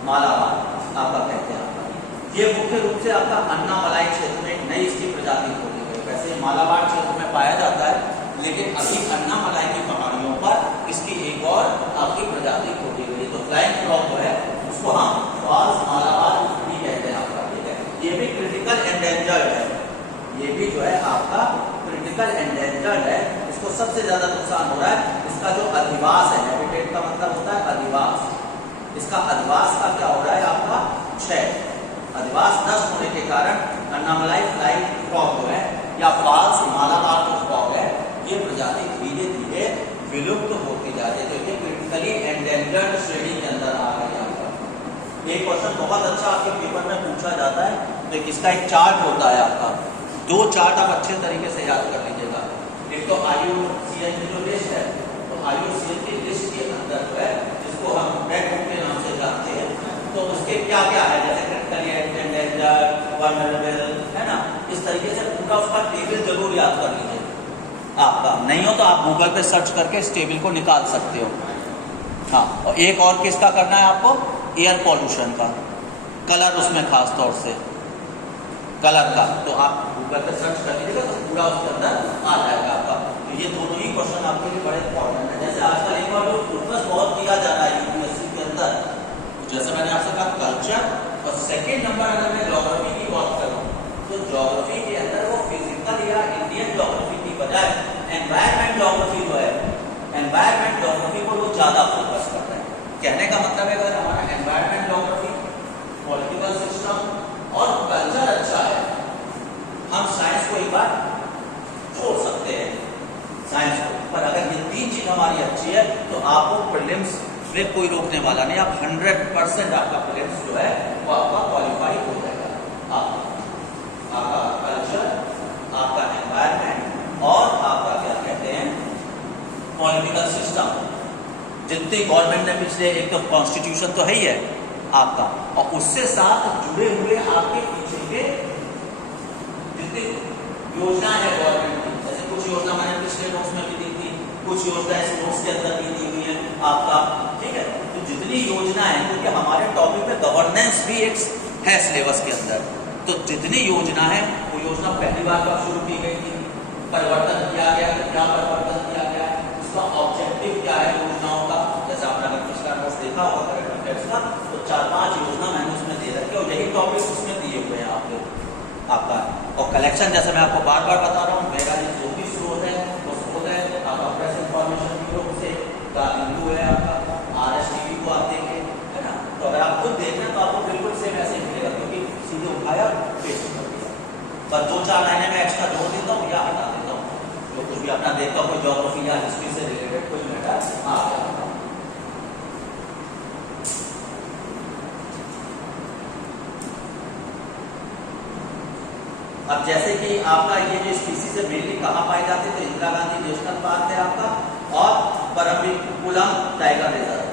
मालाबार आपका कहते हैं आपका। ये मुख्य रूप से आपका अन्नामलाई क्षेत्र में नई इसकी प्रजाति खोजी गई। वैसे मालाबार क्षेत्र में पाया जाता है, लेकिन अभी अन्नामलाई की पहाड़ियों पर इसकी एक और आपकी प्रजाति खोजी गई। तो फ्लाइंग फ्रॉग जो है उसको हम फॉल्स मालाबार भी कहते हैं आपका, ठीक है। ये भी क्रिटिकल एंडेंजर्ड है, ये भी जो है आपका क्रिटिकल एंडेंजर्ड है। इसको सबसे ज्यादा नुकसान हो रहा है, इसका जो अधिवास है, हैबिटेट का मतलब होता है अधिवास, इसका अधिवास का क्या हो रहा है आपका क्षय। अधिवास नष्ट होने के कारण अन्नामलाई फ्लाइंग फ्रॉग जो है या फॉल्स मालाबार जो फ्रॉग है, ये प्रजाति धीरे धीरे विलुप्त होती जा रही है। तो ये क्रिटिकली एंडेंजर्ड श्रेणी के अंदर आ रही है आपका। एक क्वेश्चन बहुत अच्छा आपके पेपर में पूछा जाता है, तो इसका एक चार्ट होता है आपका, 2 चार्ट आप अच्छे तरीके से याद कर लीजिएगा। एक तो IUCN की जो लिस्ट है, तो IUCN की लिस्ट के अंदर जो है, जिसको हम रेड बुक के नाम से जानते हैं, तो उसके क्या क्या है, जैसे क्रिटिकली एंडेंजर्ड, वल्नरेबल, है ना। इस तरीके से पूरा उसका टेबल जरूर याद कर लीजिए। आपका नहीं हो तो आप गूगल पे सर्च करके इस टेबल को निकाल सकते हो। हाँ, और एक और किसका करना है आपको, एयर पॉल्यूशन का। कलर उसमें खास तौर से कलर का, तो आप गूगल पे सर्च कर लीजिएगा तो पूरा उसके अंदर आ जाएगा आपका। तो ये दोनों ही क्वेश्चन आपके लिए बड़े इंपॉर्टेंट है। जैसे आजकल एक बार जो फोकस बहुत किया जा रहा है यूपीएससी के अंदर, जैसे मैंने आपसे कहा कल्चर, और सेकेंड नंबर अगर मैं ज्योग्राफी की बात करूँ तो ज्योग्राफी के अंदर वो फिजिकल या इंडियन ज्योग्राफी की बजाय एनवायरमेंट ज्योग्राफी जो है, एनवायरमेंट ज्योग्राफी को वो ज्यादा फोकस कर रहे हैं। कहने का मतलब है अगर हमारा एनवायरमेंट ज्योग्राफी, पॉलिटिकल सिस्टम और कल्चर अच्छा है, हम साइंस को एक बार छोड़ सकते हैं साइंस को, पर अगर ये तीन चीज हमारी अच्छी है तो आपको प्रीलिम्स में कोई रोकने वाला नहीं। आप 100% आपका प्रीलिम्स जो है वो आपका क्वालिफाई हो जाएगा। आपका कल्चर, आपका एनवायरमेंट और आपका क्या कहते हैं पॉलिटिकल सिस्टम, जितनी गवर्नमेंट ने पिछले, एक तो कॉन्स्टिट्यूशन तो है ही है आपका, और उससे साथ जुड़े हुए आपके पीछे के जितनी योजना है गवर्नमेंट की, जैसे कुछ योजना मैंने पिछले नोट्स में भी दी थी, कुछ योजना इस नोट्स के अंदर भी दी हुई है आपका, ठीक है। तो जितनी योजना है, क्योंकि हमारे टॉपिक में गवर्नेंस भी एक है सिलेबस के अंदर, तो जितनी योजना है वो योजना पहली बार कब शुरू की गई थी, परिवर्तन किया गया, तो क्या परिवर्तन किया गया, उसका ऑब्जेक्टिव क्या है योजनाओं का। जैसे आपने अगर पिछला नोट्स देखा होगा करंट अफेयर्स का, तो 4-5 योजना मैंने उसमें दे रखी है और यही टॉपिक उसमें दिए हुए हैं आपका। और कलेक्शन जैसे मैं आपको बार बार बता रहा हूँ, मेरा जो भी स्रोत है वो स्रोत है आपका प्रेस इंफॉर्मेशन ब्यूरो से, हिंदू है आपका, RSTV को आप देखें, है ना। तो अगर आप खुद देख रहे हैं तो आपको बिल्कुल सेम ऐसे ही मिलेगा, क्योंकि सीधे उठाया पेस्ट कर दिया। पर 2-4 लाइनें में एक्स्ट्रा जोड़ देता हूँ या हटा देता हूँ, जो कुछ भी अपना देखता हूँ, कोई ज्योग्राफी या हिस्ट्री से रिलेटेड कुछ मैटर आ गया। अब जैसे कि आपका ये जो स्पीसीज है मेनली कहाँ पाई जाती है, तो इंदिरा गांधी नेशनल पार्क है आपका, और Parambikulam tiger reserve,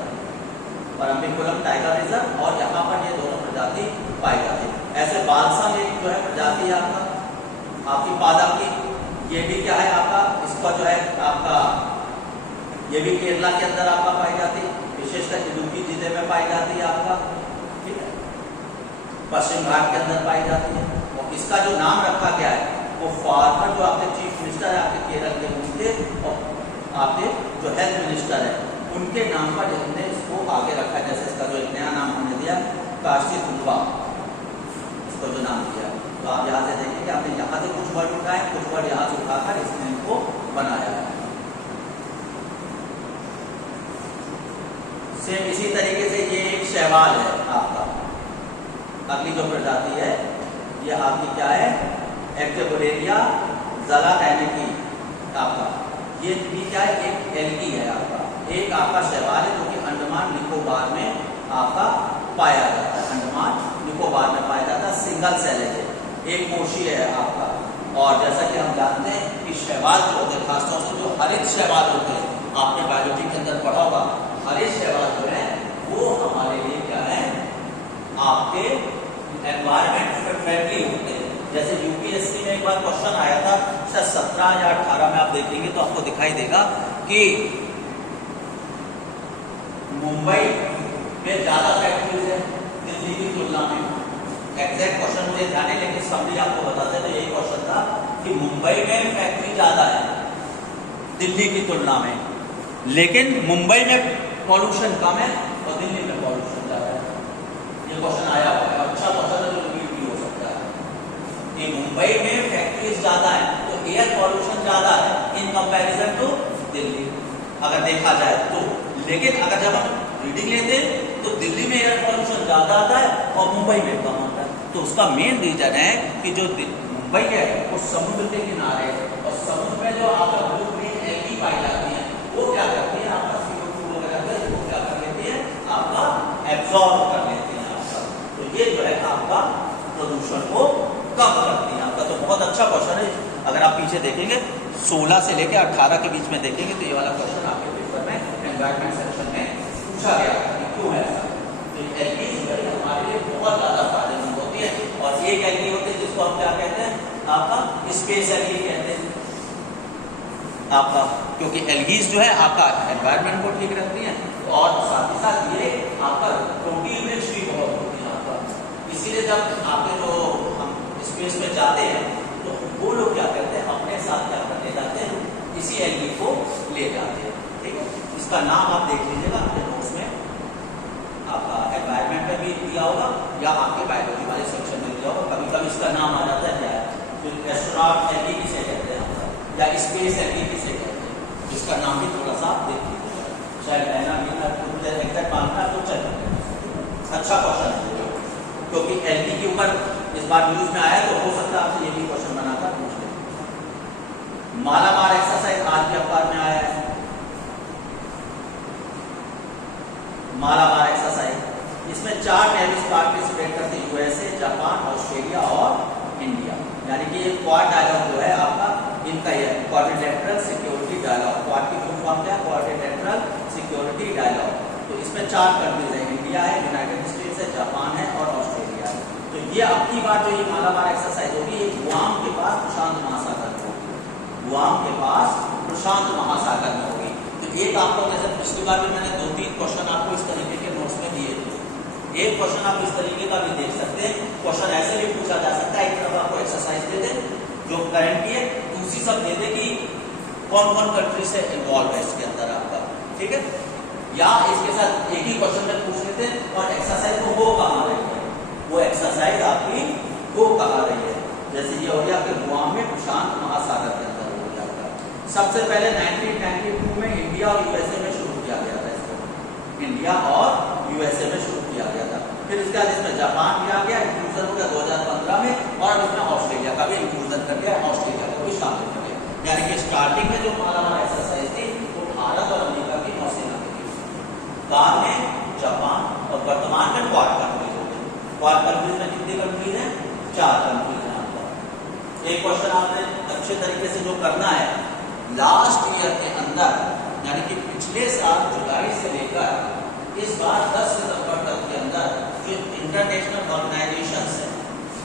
Parambikulam tiger reserve, और यहाँ पर ये दोनों प्रजाति पाई जाती है। ऐसे बालसम एक जो है प्रजाति है आपकी पादप की, ये भी क्या है आपका, इसका जो है आपका ये भी केरला के अंदर आपका पाई जाती है, विशेषकर इडुक्की जिले में पाई जाती है आपका, ठीक है, पश्चिम घाट के अंदर पाई जाती है। और इसका जो नाम रखा गया है वो फॉर्मर जो आपके चीफ मिनिस्टर है आपके केरल के, उनके और आपके जो हेल्थ मिनिस्टर है उनके नाम पर हमने इसको आगे रखा है। जैसे इसका जो एक नया नाम हमने दिया काशी तुलवा, इसको जो नाम दिया, तो आप यहाँ से देखें कि आपने यहाँ से कुछ वर्ड उठाए, कुछ वर्ड यहाँ से उठाकर इसने इनको बनाया है। सेम इसी तरीके से ये एक शैवाल है आपका, अगली जो प्रजाति है ये आपकी क्या है, एक्टेबोरेरिया ज़लाटैनिकी आपका, ये भी क्या है, एक एल्गी है आपका, एक आपका शैवाल है जो कि अंडमान निकोबार में आपका पाया जाता है, अंडमान निकोबार में पाया जाता है, सिंगल सेलेड है, एक कोशीय है आपका। और जैसा कि हम जानते हैं कि शैवाल जो होते हैं, खासतौर से जो हरित शैवाल होते हैं, आपने बायोलॉजी के अंदर पढ़ा होगा, हरित शैवाल जो है वो हमारे लिए क्या है, आपके एनवायरमेंट फ्रेंडली होते हैं। जैसे यूपीएससी में एक बार क्वेश्चन आया था, शायद 17 या 18 में आप देखेंगे तो आपको दिखाई देगा कि मुंबई में ज्यादा फैक्ट्रीज है दिल्ली की तुलना में। एग्जैक्ट क्वेश्चन मुझे ध्यान है, लेकिन समरी आपको बताते तो यही क्वेश्चन था कि मुंबई में फैक्ट्री ज्यादा है दिल्ली की तुलना में, लेकिन मुंबई में पॉल्यूशन कम है और दिल्ली में पॉल्यूशन ज्यादा है। ये क्वेश्चन आया हुआ है, अच्छा क्वेश्चन है, जो रिपीट भी हो सकता है कि मुंबई में फैक्ट्रीज ज्यादा है तो एयर पॉल्यूशन ज्यादा है इन कंपैरिजन टू दिल्ली, अगर देखा जाए तो। लेकिन अगर जब हम रीडिंग लेते हैं तो दिल्ली में एयर पॉल्यूशन ज्यादा आता है और मुंबई में कम आता है। तो उसका मेन रीजन है कि जो मुंबई है वो समुद्र के किनारे है, और समुद्र में जो आपका ब्लू ग्रीन एल्गी पाई जाती है वो क्या करती है, आपका CO2 वगैरह वो क्या कर लेती है, आपका एब्जॉर्ब कर लेती है आपका। तो ये जो है आपका प्रदूषण को कम करती है आपका। तो बहुत अच्छा क्वेश्चन है, अगर आप पीछे देखेंगे 16 से लेकर 18 के बीच में देखेंगे तो ये वाला क्वेश्चन आपके पेपर में एनवायरमेंट सेक्शन में पूछा गया कि क्यों है ऐसा। तो एल्गी जो है हमारे लिए बहुत ज्यादा फायदेमंद होती है, और एक एल्गी होती है जिसको हम क्या कहते हैं, आपका स्पेस एल्गी कहते हैं आपका, क्योंकि एल्गीज जो है आपका एनवायरमेंट को ठीक रखती है और साथ ही साथ ये आपका प्रोटीन रिच भी बहुत होती है आपका, इसलिए जब आपके जो हम स्पेस में जाते हैं तो वो लोग क्या करते हैं, अपने साथ क्या करते जाते हैं, इसी एलगी को ले जाते हैं। ठीक है, इसका नाम आप देख लीजिएगा अपने नोट्स में, आपका एनवायरमेंट में भी दिया होगा या आपके बायोलॉजी वाले सेक्शन में दिया होगा। कभी कभी इसका नाम आ जाता है क्या है, तो एस्ट्रोनॉट एलगी किसे कहते हैं या स्पेस एलगी किसे कहते हैं, इसका नाम भी थोड़ा सा देख लीजिएगा। शायद ऐना भी एग्जैक्ट मानना तो चल, अच्छा क्वेश्चन है क्योंकि एलगी के ऊपर इस बार न्यूज में आया, तो हो सकता है आपसे ये भी क्वेश्चन बनाकर पूछ ले। मालाबार एक्सरसाइज आज के अखबार में आया है, मालाबार एक्सरसाइज, इसमें 4 नेवीज पार्टिसिपेट करते, यूएसए, जापान, ऑस्ट्रेलिया और इंडिया। यानी कि ये क्वाड डायलॉग जो है आपका इनका ये क्वाड्रिलेटरल सिक्योरिटी डायलॉग, क्वाड की फुल फॉर्म क्या है, क्वाड्रिलेटरल सिक्योरिटी डायलॉग। तो इसमें 4 कंट्रीज है, इंडिया है, यूनाइटेड स्टेट्स है, जापान है और ऑस्ट्रेलिया है। तो ये अब की बार जो ये मालाबार एक्सरसाइज होगी, ये गुआम के पास प्रशांत महासागर में होगी, गुआम के पास प्रशांत महासागर में होगी। तो एक आपको, जैसे पिछली बार भी मैंने 2-3 क्वेश्चन आपको इस तरीके के नोट्स में दिए थे, एक क्वेश्चन आप इस तरीके का भी देख सकते हैं। क्वेश्चन ऐसे भी पूछा जा सकता है, एक तरफ आपको एक्सरसाइज दे दे जो करंट की है, दूसरी सब दे दे कि कौन कौन कंट्री से इन्वॉल्व है इसके अंदर आपका। ठीक है, या इसके साथ एक ही क्वेश्चन में पूछ लेते हैं और एक्सरसाइज को हो कहाँ रही है, वो एक्सरसाइज आपकी हो कहाँ रही है। जैसे ये हो गया आपके गुआम में प्रशांत महासागर के अंदर हो गया आपका। सबसे पहले 1992 में इंडिया और यूएसए में शुरू किया गया था इसको, इंडिया और यूएसए में शुरू किया गया था। फिर उसके बाद इसमें जापान भी आ गया, इंक्लूजन हो गया 2015 में, और अब इसमें ऑस्ट्रेलिया का भी इंक्लूजन कर दिया, ऑस्ट्रेलिया को भी शामिल कर दिया। यानी कि स्टार्टिंग में जो मालाबार एक्सरसाइज थी वो भारत और अमेरिका की नौसेना की थी, बाद में जापान, और वर्तमान में क्वाड कंट्रीज हो गई। क्वाड कंट्रीज में कितनी कंट्रीज हैं, 4 कंट्रीज हैं आपका। एक क्वेश्चन आपने अच्छे तरीके से जो करना है, लास्ट ईयर के अंदर, यानी कि पिछले साल जुलाई से लेकर इस बार 10 सितंबर तक के अंदर जो इंटरनेशनल ऑर्गेनाइजेशन है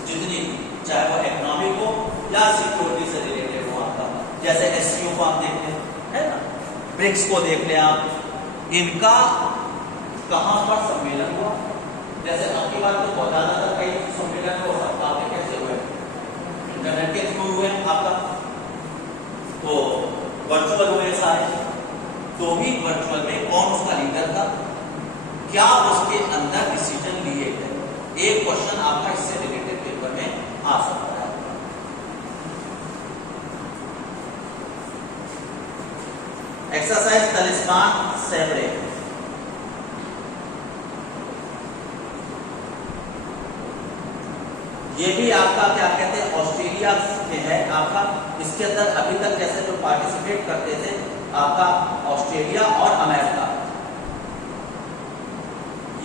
जितनी, चाहे वो इकोनॉमिक हो या सिक्योरिटी से रिलेटेड हो आपका, जैसे एससीओ को आप देख लें, है ना, ब्रिक्स को देख लें आप, इनका कहाँ पर सम्मेलन हुआ। जैसे आपकी बात तो बहुत ज्यादातर कई सम्मेलन हो सकता है, कैसे हुए, इंटरनेट के थ्रू हुए आपका, तो वर्चुअल हुए सारे। तो भी वर्चुअल में कौन उसका लीडर था, क्या उसके अंदर डिसीजन लिए गए, एक क्वेश्चन आपका इससे रिलेटेड पेपर में आ सकता है। एक्सरसाइज तलिस्मान सेवरे, ये भी आपका क्या कहते हैं, ऑस्ट्रेलिया में है आपका। इसके अंदर अभी तक जैसे जो पार्टिसिपेट करते थे आपका ऑस्ट्रेलिया और अमेरिका,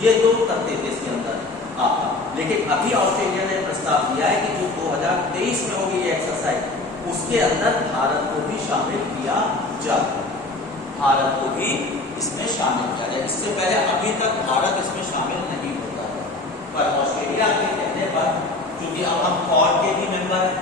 ये 2 करते थे इसके अंदर आपका। लेकिन अभी ऑस्ट्रेलिया ने प्रस्ताव दिया है कि जो 2023 में होगी ये एक्सरसाइज, उसके अंदर भारत को भी शामिल किया जाए, भारत को भी इसमें शामिल किया जाए। इससे पहले अभी तक भारत इसमें शामिल नहीं होता है, पर ऑस्ट्रेलिया के कहने पर, क्योंकि अब हम क्वाड के भी मेंबर हैं,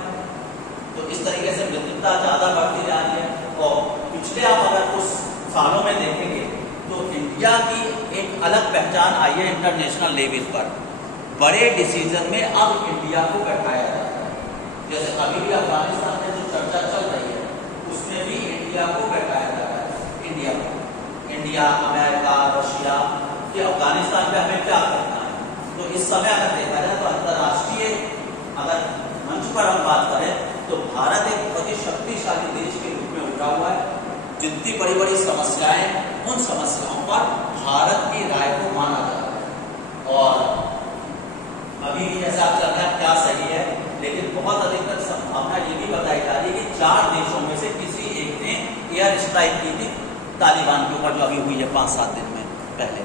तो इस तरीके से मित्रता ज्यादा बढ़ती जा रही है। और पिछले आप अगर कुछ सालों में देखेंगे तो इंडिया की एक अलग पहचान आई है इंटरनेशनल लेवल पर, बड़े डिसीजन में अब इंडिया को बैठाया जाता है। जैसे अभी भी अफगानिस्तान में जो चर्चा चल रही है उसमें भी इंडिया को बैठाया जाता है। इंडिया, अमेरिका, रशिया, कि अफगानिस्तान पे हमें क्या करना है। तो इस समय अगर देखा जाए तो अंतर्राष्ट्रीय अगर मंच पर हम बात करें तो भारत एक बहुत ही शक्तिशाली देश के रूप में उभरा हुआ है। जितनी बड़ी बड़ी समस्याएं, उन समस्याओं पर भारत की राय को माना जाता है। और अभी भी ऐसा चल रहा है, क्या सही है, लेकिन बहुत अधिकतर संभावना ये भी बताई जा रही है कि 4 देशों में से किसी एक ने एयर स्ट्राइक की थी तालिबान के ऊपर, जो अभी हुई है 5-7 दिन में पहले।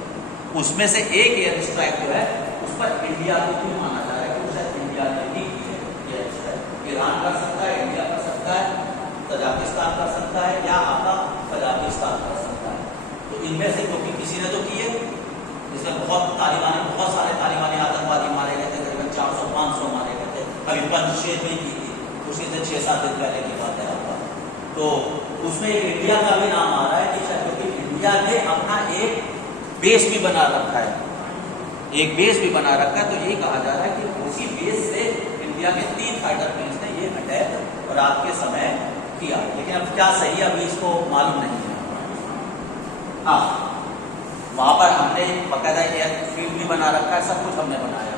उसमें से एक एयर स्ट्राइक जो है उस पर इंडिया को भी माना जा रहा है कि शायद इंडिया ने भी की है एयर स्ट्राइक। ईरान कर सकता है, इंडिया कर सकता है, तजाकिस्तान कर सकता है, या आपका कजाकिस्तान कर सकता है। तो इनमें से क्योंकि किसी ने तो की है, इसमें बहुत सारे तालिबानी आतंकवादी मारे गए थे, करीबन 400-500 मारे गए थे। अभी पंजशेर में की थी, उसी से 6-7 दिन पहले की बात है आपका। तो उसमें इंडिया का भी नाम आ रहा है कि शायद, क्योंकि इंडिया ने अपना एक बेस भी बना रखा है, एक बेस भी बना रखा है। तो ये कहा जा रहा है कि उसी बेस से इंडिया के 3 फाइटर प्लेन्स ने ये अटैक रात के समय किया। लेकिन अब क्या सही है अभी इसको मालूम नहीं है। हाँ, वहां पर हमने बकायदा एयरफील्ड भी बना रखा है, सब कुछ हमने बनाया।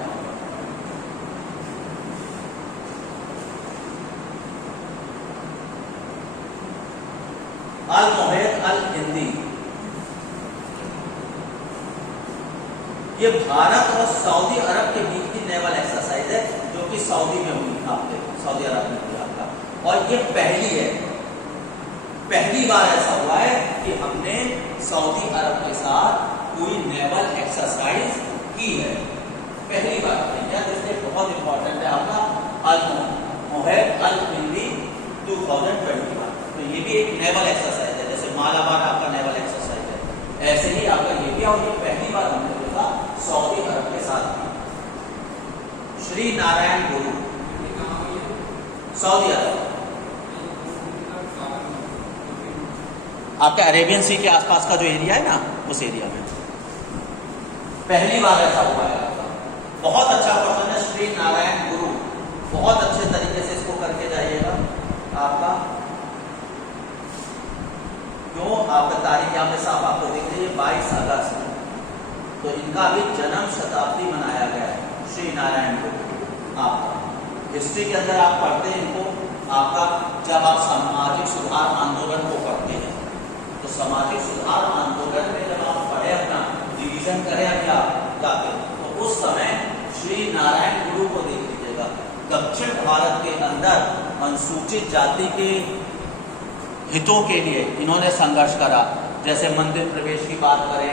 अल मोहित अल हिंदी, ये भारत और सऊदी अरब के बीच की नेवल एक्सरसाइज है जो कि सऊदी में हुई, आपके सऊदी अरब में हुई आपका। और ये पहली बार ऐसा हुआ है कि हमने सऊदी अरब के साथ कोई नेवल एक्सरसाइज की है, पहली बार किया, जिससे बहुत इंपॉर्टेंट है आपका अल मोहित अल हिंदी 2021। तो ये भी एक नेवल एक्सरसाइज है, जैसे मालाबार आपका नेवल एक्सरसाइज है, ऐसे ही आपका ये भी। और ये पहली बार हमने देखा सऊदी अरब के साथ। श्री नारायण गुरु, सऊदी अरब, आपके अरेबियन सी के आसपास का जो एरिया है ना, उस एरिया में पहली बार ऐसा हुआ है आपका। बहुत अच्छा क्वेश्चन है श्री नारायण गुरु, बहुत अच्छे तरीके से इसको करके जाइएगा आपका। क्यों आपका तारीख यहाँ पे साफ आपको दिख रही है 22 अगस्त, तो इनका भी जन्म शताब्दी मनाया गया है श्री नारायण गुरु। आपका हिस्ट्री के अंदर आप पढ़ते हैं इनको, आपका जब आप सामाजिक सुधार आंदोलन को पढ़ते हैं, तो सामाजिक सुधार आंदोलन में जब आप पढ़े, अपना डिवीजन करें अभी आप जाके, तो उस समय श्री नारायण गुरु को देख लीजिएगा। दक्षिण भारत के अंदर अनुसूचित जाति के हितों के लिए इन्होंने संघर्ष करा। जैसे मंदिर प्रवेश की बात करें,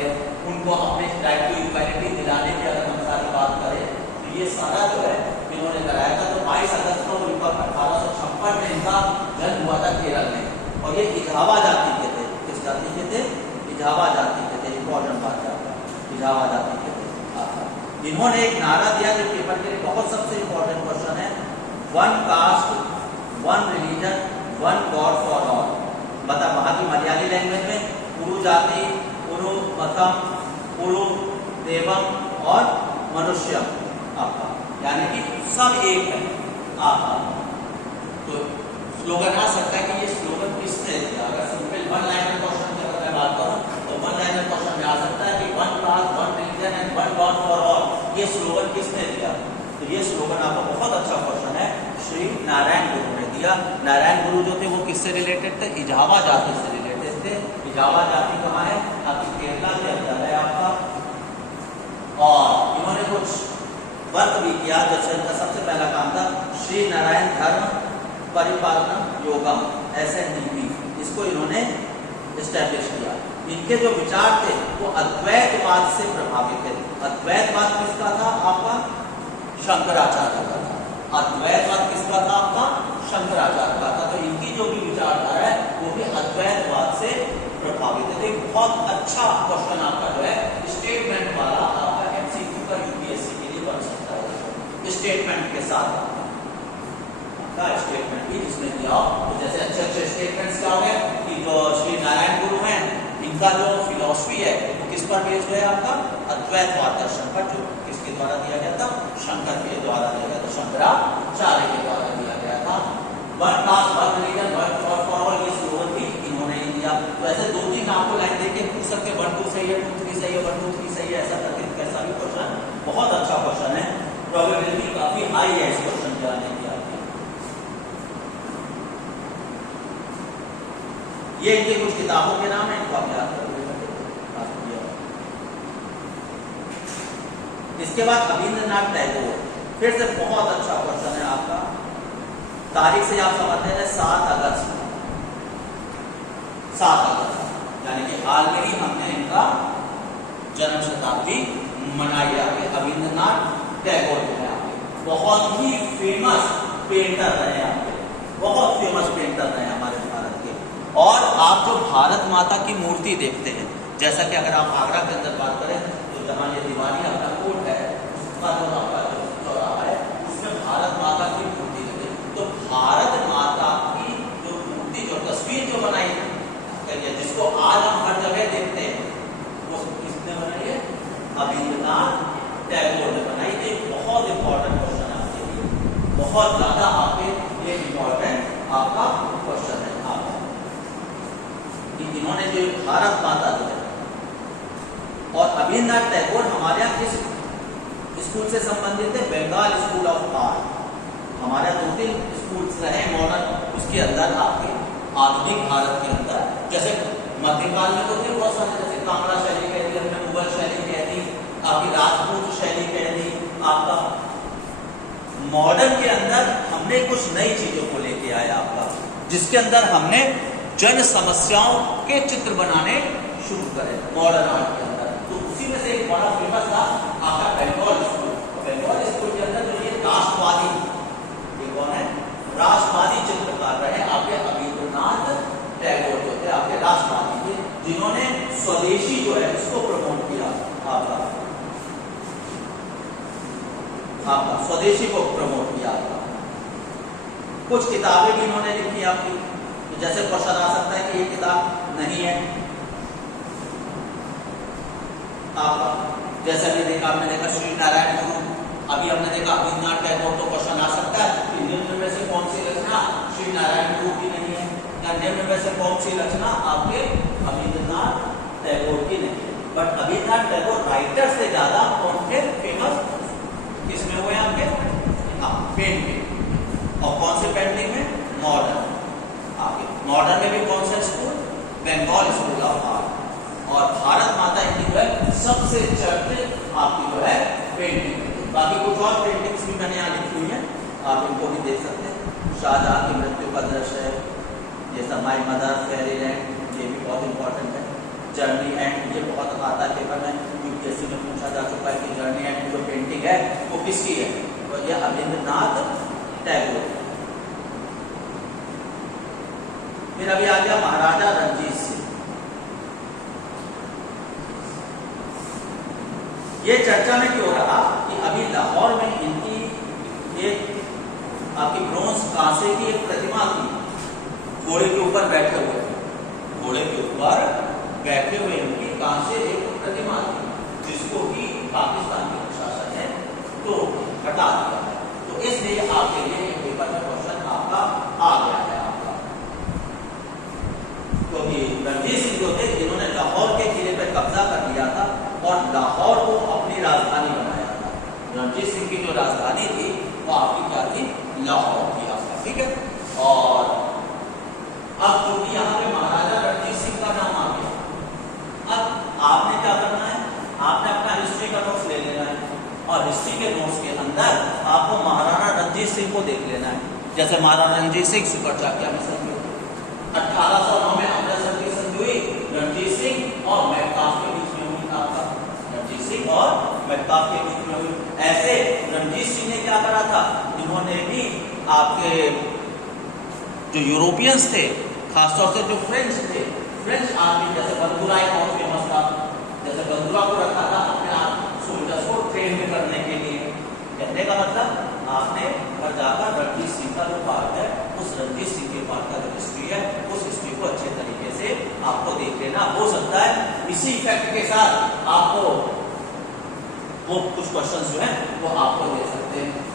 उनको अपने राइट टू इक्वालिटी दिलाने की अगर हम सारी बात करें, तो ये सारा जो है इन्होंने कराया था। तो 22 अगस्त को 1856 में इनका जन्म हुआ था केरल में, और ये इजावा जाति के थे। किस जाति के थे? इजावा जाति के थे। इंपॉर्टेंट बात है आपका, इजावा जाति के थे। इन्होंने एक नारा दिया जो पेपर के लिए बहुत सबसे इंपॉर्टेंट क्वेश्चन है, 1 caste 1 religion 1 God for all. मतलब वहां की मलयाली लैंग्वेज में पुरु जाति, पुरु मतम, पुरु देवम और मनुष्य आपका, यानी कि सब एक है आपका। तो स्लोगन आ सकता है कि ये स्लोगन किसने दिया? अगर सिंपल 1 लाइनर क्वेश्चन की अगर मैं बात करूं, तो 1 लाइनर क्वेश्चन में आ सकता है कि 1 caste 1 religion and 1 God for all, ये स्लोगन किसने दिया? तो ये स्लोगन आपका बहुत अच्छा क्वेश्चन है, श्री नारायण गुरु ने दिया। नारायण गुरु जो थे वो किससे रिलेटेड थे? इजावा जाति से रिलेटेड थे। इजावा जाति कहाँ है? आपकी केरला के अंदर है आपका। और इन्होंने कुछ वर्क भी किया, जैसे इनका सबसे पहला काम था श्री नारायण धर्म परिपालन योगम, SNDP, इसको इन्होंने एस्टेब्लिश किया। इनके जो विचार थे वो अद्वैतवाद से प्रभावित थे। अद्वैतवाद किसका था? आपका शंकराचार्य का था। अद्वैतवाद किसका था? आपका शंकराचार्य का था। तो इनकी जो भी विचारधारा है वो भी अद्वैतवाद से प्रभावित है। एक बहुत अच्छा क्वेश्चन आपका जो है स्टेटमेंट वाला, आपका MCQ का UPSC के लिए बन सकता है। स्टेटमेंट के साथ आपका स्टेटमेंट भी जिसमें दिया हो, तो जैसे अच्छे अच्छे स्टेटमेंट्स क्या हो गए कि जो श्री नारायण गुरु हैं, इनका जो फिलॉसफी है वो किस पर बेस्ड है? आपका अद्वैतवाद दर्शन पर, जो किसके द्वारा दिया गया था? शंकर के द्वारा दिया गया था, शंकराचार्य के द्वारा दिया गया था। 1 caste 1 religion 1 God for all, ये स्लोगन भी इन्होंने ही दिया। तो ऐसे 2-3 आपको लाइन देके पूछ सकते, 1 2 सही है, 2 3 सही है, 1 2 3 सही है, ऐसा करके कैसा भी क्वेश्चन, बहुत अच्छा क्वेश्चन है, प्रोबेबिलिटी काफी हाई है इस क्वेश्चन के आने की आपकी। ये इनके कुछ किताबों के नाम है, इनको आप याद कर लीजिए। इसके बाद रविंद्रनाथ टैगोर, फिर से बहुत अच्छा क्वेश्चन है आपका। तारीख से आप समझते हैं 7 अगस्त, 7 अगस्त, यानी कि हाल में ही हमने इनका जन्म शताब्दी मनाई है। रविंद्रनाथ टैगोर जो है बहुत ही फेमस पेंटर रहे, आपके बहुत फेमस पेंटर रहे हमारे भारत के। और आप जो भारत माता की मूर्ति देखते हैं, जैसा कि अगर आप आगरा के अंदर बात करें, तो जहाँ ये दीवानी अपना कोट है, उसका जो आपका चौराहा है, उसमें भारत माता की मूर्ति देखते हैं। तो भारत माता की जो मूर्ति, जो तस्वीर जो बनाई है, जिसको आज हम हर जगह देखते हैं, वो किसने बनाई है? रविंद्रनाथ रविन्द्रनाथ टैगोर हमारे यहाँ किस स्कूल से संबंधित है? Bengal school of art. हमारे 2-3 स्कूल्स रहे मॉडर्न, उसके अंदर आपके आधुनिक भारत के अंदर, जैसे मध्यकाल में तो थे बहुत सारे, जैसे कांगड़ा शैली कह दी हमने, मुगल शैली कह दी, आपकी राजपूत शैली कह दी। आपका मॉडर्न के अंदर हमने कुछ नई चीजों को लेके आया आपका, जिसके अंदर हमने जन समस्याओं के चित्र बनाने शुरू करे मॉडर्न आर्ट के अंदर। तो उसी में से एक बड़ा फेमस था आपका बंगाल स्कूल। बंगाल स्कूल के अंदर जो ये राष्ट्रवादी, ये कौन है? राष्ट्रवादी चित्रकार रहे आपके रविन्द्रनाथ टैगोर जो थे आपके राष्ट्रवादी थे, जिन्होंने स्वदेशी जो है इसको प्रमोट किया। आपका स्वदेशी को प्रमोट किया। कुछ किताबें भी इन्होंने लिखी आपकी, तो जैसे क्वेश्चन आ सकता है कि ये किताब नहीं है आपका, जैसे हमने देखा श्री नारायण गुरु, अभी हमने देखा रविन्द्रनाथ टैगोर, तो क्वेश्चन आ सकता है कि निम्न में से कौन सी रचना श्री नारायण गुरु की नहीं है, या निम्न में से कौन सी रचना आपके रविन्द्रनाथ टैगोर की नहीं है। बट रविन्द्रनाथ टैगोर राइटर से ज्यादा कौन थे फेमस? किसमें हुए आपके? पेंटिंग। और कौन से पेंटिंग में? मॉडर्न। आपके मॉडर्न में भी कौन सा school? Bengal school of art. और भारत माता की जो है सबसे चर्चित आपकी जो है पेंटिंग। बाकी कुछ और पेंटिंग्स भी मैंने यहाँ लिखी हुई है, आप इनको भी देख सकते हैं। शाहजहां की मृत्यु का दृश्य है, ये सब माई मदर, फेरीलैंड, ये भी बहुत इंपॉर्टेंट है। जर्नी एंड, ये बहुत आता है पेपर में, यूपीएससी में पूछा जा चुका है कि जर्नी एंड जो पेंटिंग है वो किसकी है? तो ये रविन्द्रनाथ टैगोर। फिर अभी आ गया महाराजा रणजीत सिंह। ये चर्चा में क्यों रहा कि अभी लाहौर में इनकी एक आपकी ब्रोंज कांसे की एक प्रतिमा थी, घोड़े के ऊपर बैठे हुए, घोड़े के ऊपर बैठे हुए इनकी कांसे एक प्रतिमा थी, जिसको कि पाकिस्तान के प्रशासन ने तो हटा दिया है। तो इसलिए आपके लिए पेपर में क्वेश्चन आपका आ गया है आपका, क्योंकि रणजीत सिंह जो थे इन्होंने लाहौर के किले पर कब्जा कर लिया था और लाहौर को अपनी राजधानी बनाया था। रणजीत सिंह की जो राजधानी थी वो आपकी क्या थी? लाहौर थी आपका, ठीक है। और अब क्योंकि यहाँ पे महाराजा रणजीत सिंह का नाम आ गया, अब आपने क्या करना है? आपने अपना हिस्ट्री का नोट्स ले लेना है और हिस्ट्री के नोट्स के अंदर आपको महाराणा रणजीत सिंह को देख लेना है। जैसे महाराणा रणजीत सिंह सुपर चाकिया में संधि 1809 में अमृतसर की संधि हुई, रणजीत सिंह और मेहताब के बीच में हुई आपका, रणजीत सिंह और मेहताब के बीच में हुई। ऐसे रणजीत सिंह ने क्या करा था? इन्होंने भी आपके जो यूरोपियंस थे, खासतौर से जो फ्रेंच थे, फ्रेंच आर्मी, जैसे बंधुरा बहुत फेमस था, जैसे बंधुरा को रखा था अपने आप सोल्जर्स को ट्रेन करने के लिए। कहने का मतलब आपने घर जाकर रणजीत सिंह का जो पार्ट है, उस रणजीत सिंह के पार्ट का जो हिस्ट्री है, उस हिस्ट्री को अच्छे तरीके से आपको देख लेना। हो सकता है इसी इफेक्ट के साथ आपको वो कुछ क्वेश्चंस जो है वो आपको दे सकते हैं।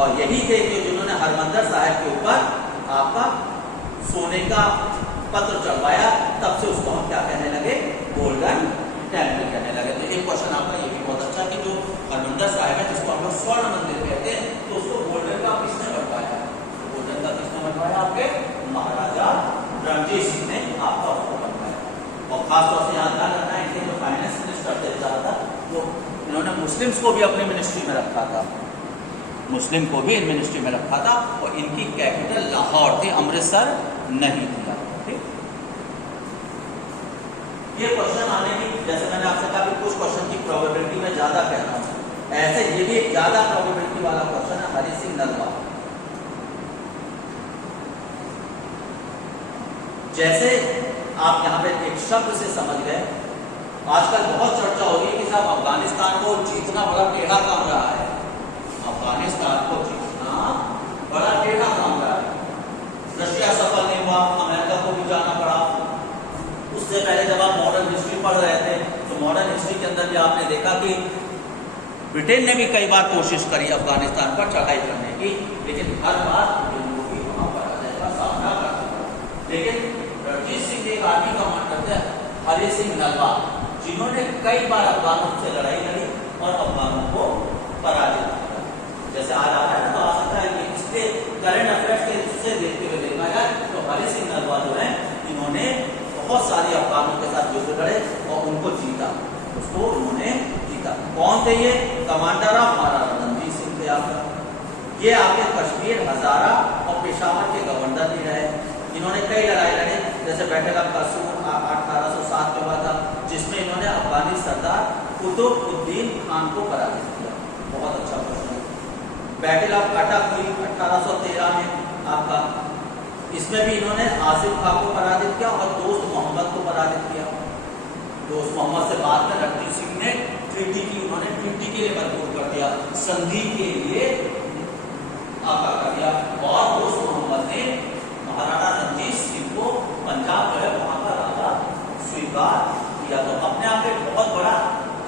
और यही थे कि जिन्होंने हरमंदिर साहिब के ऊपर आपका सोने का पत्र चढ़वाया, तब से उसको हम क्या कहने लगे? गोल्डन टेम्पल कहने लगे। तो एक क्वेश्चन आपका ये भी बहुत अच्छा कि जो हरमंदिर साहिब है, जिसको हम लोग स्वर्ण मंदिर कहते हैं, तो उसको गोल्डन का किसने बनवाया? तो गोल्डन का किसने बनवाया? आपके महाराजा रणजीत सिंह ने आपका उसको बनवाया। और खासतौर से यहाँ ध्यान रखना है, इनके जो फाइनेंस मिनिस्टर थे था वो इन्होंने मुस्लिम्स को भी अपनी मिनिस्ट्री में रखा था, मुस्लिम को भी मिनिस्ट्री में रखा था। और इनकी कैपिटल लाहौर थी, अमृतसर नहीं थी। ये क्वेश्चन आने की, जैसे मैंने आपसे कहा कि कुछ क्वेश्चन की प्रोबेबिलिटी में ज्यादा कहता हूं, ऐसे ये भी एक ज्यादा प्रोबेबिलिटी वाला क्वेश्चन है हरि सिंह नलवा। जैसे आप यहाँ पे एक शब्द से समझ गए, आजकल बहुत चर्चा हो रही है कि साहब अफगानिस्तान को जीतना बड़ा टेढ़ा काम रहा है, अफगानिस्तान को जीतना बड़ा टेढ़ा काम रहा है। रशिया सफल नहीं हुआ, अमेरिका को भी जाना पड़ा। उससे पहले जब आप मॉडर्न हिस्ट्री पढ़ रहे थे, तो मॉडर्न हिस्ट्री के अंदर भी आपने देखा कि ब्रिटेन ने भी कई बार कोशिश करी अफगानिस्तान पर चढ़ाई करने की, लेकिन हर बार भी वहां पराजय का सामना करना पड़ा। लेकिन रणजीत सिंह एक आर्मी कमांडर थे हरि सिंह नलवा, जिन्होंने कई बार अफगानों से लड़ाई लड़ी और अफगानों को पराजित किया। जैसे आज आ रहा है ना, तो आ सकता है कि इसके करंट अफेयर्स के से देखते हुए देखा जाए तो हरि सिंह नलवा जो है इन्होंने बहुत सारी अफगानों के साथ युद्ध लड़े और उनको जीता, उसको उन्होंने जीता। कौन थे ये? कमांडर ऑफ महाराणा रणजीत सिंह थे आपका। ये आपके कश्मीर, हजारा और पेशावर के गवर्नर भी रहे। इन्होंने कई लड़ाई लड़ी, जैसे बैटल ऑफ करसूर 1807 में हुआ था, जिसमें इन्होंने अफगानी सरदार कुतुबुद्दीन खान को पराजित किया। बहुत अच्छा क्वेश्चन। बैटल ऑफ अटक हुई 1813 में आपका, इसमें भी इन्होंने आसिफ खां को पराजित किया और दोस्त मोहम्मद को पराजित किया। दोस्त मोहम्मद से बाद में रणजीत सिंह ने ट्रीटी की, उन्होंने ट्रीटी के लिए मजबूर कर दिया, संधि के लिए आपका कर दिया, और दोस्त मोहम्मद ने महाराणा रणजीत सिंह को पंजाब जो है वहां का राजा स्वीकार किया। तो अपने आप एक बहुत बड़ा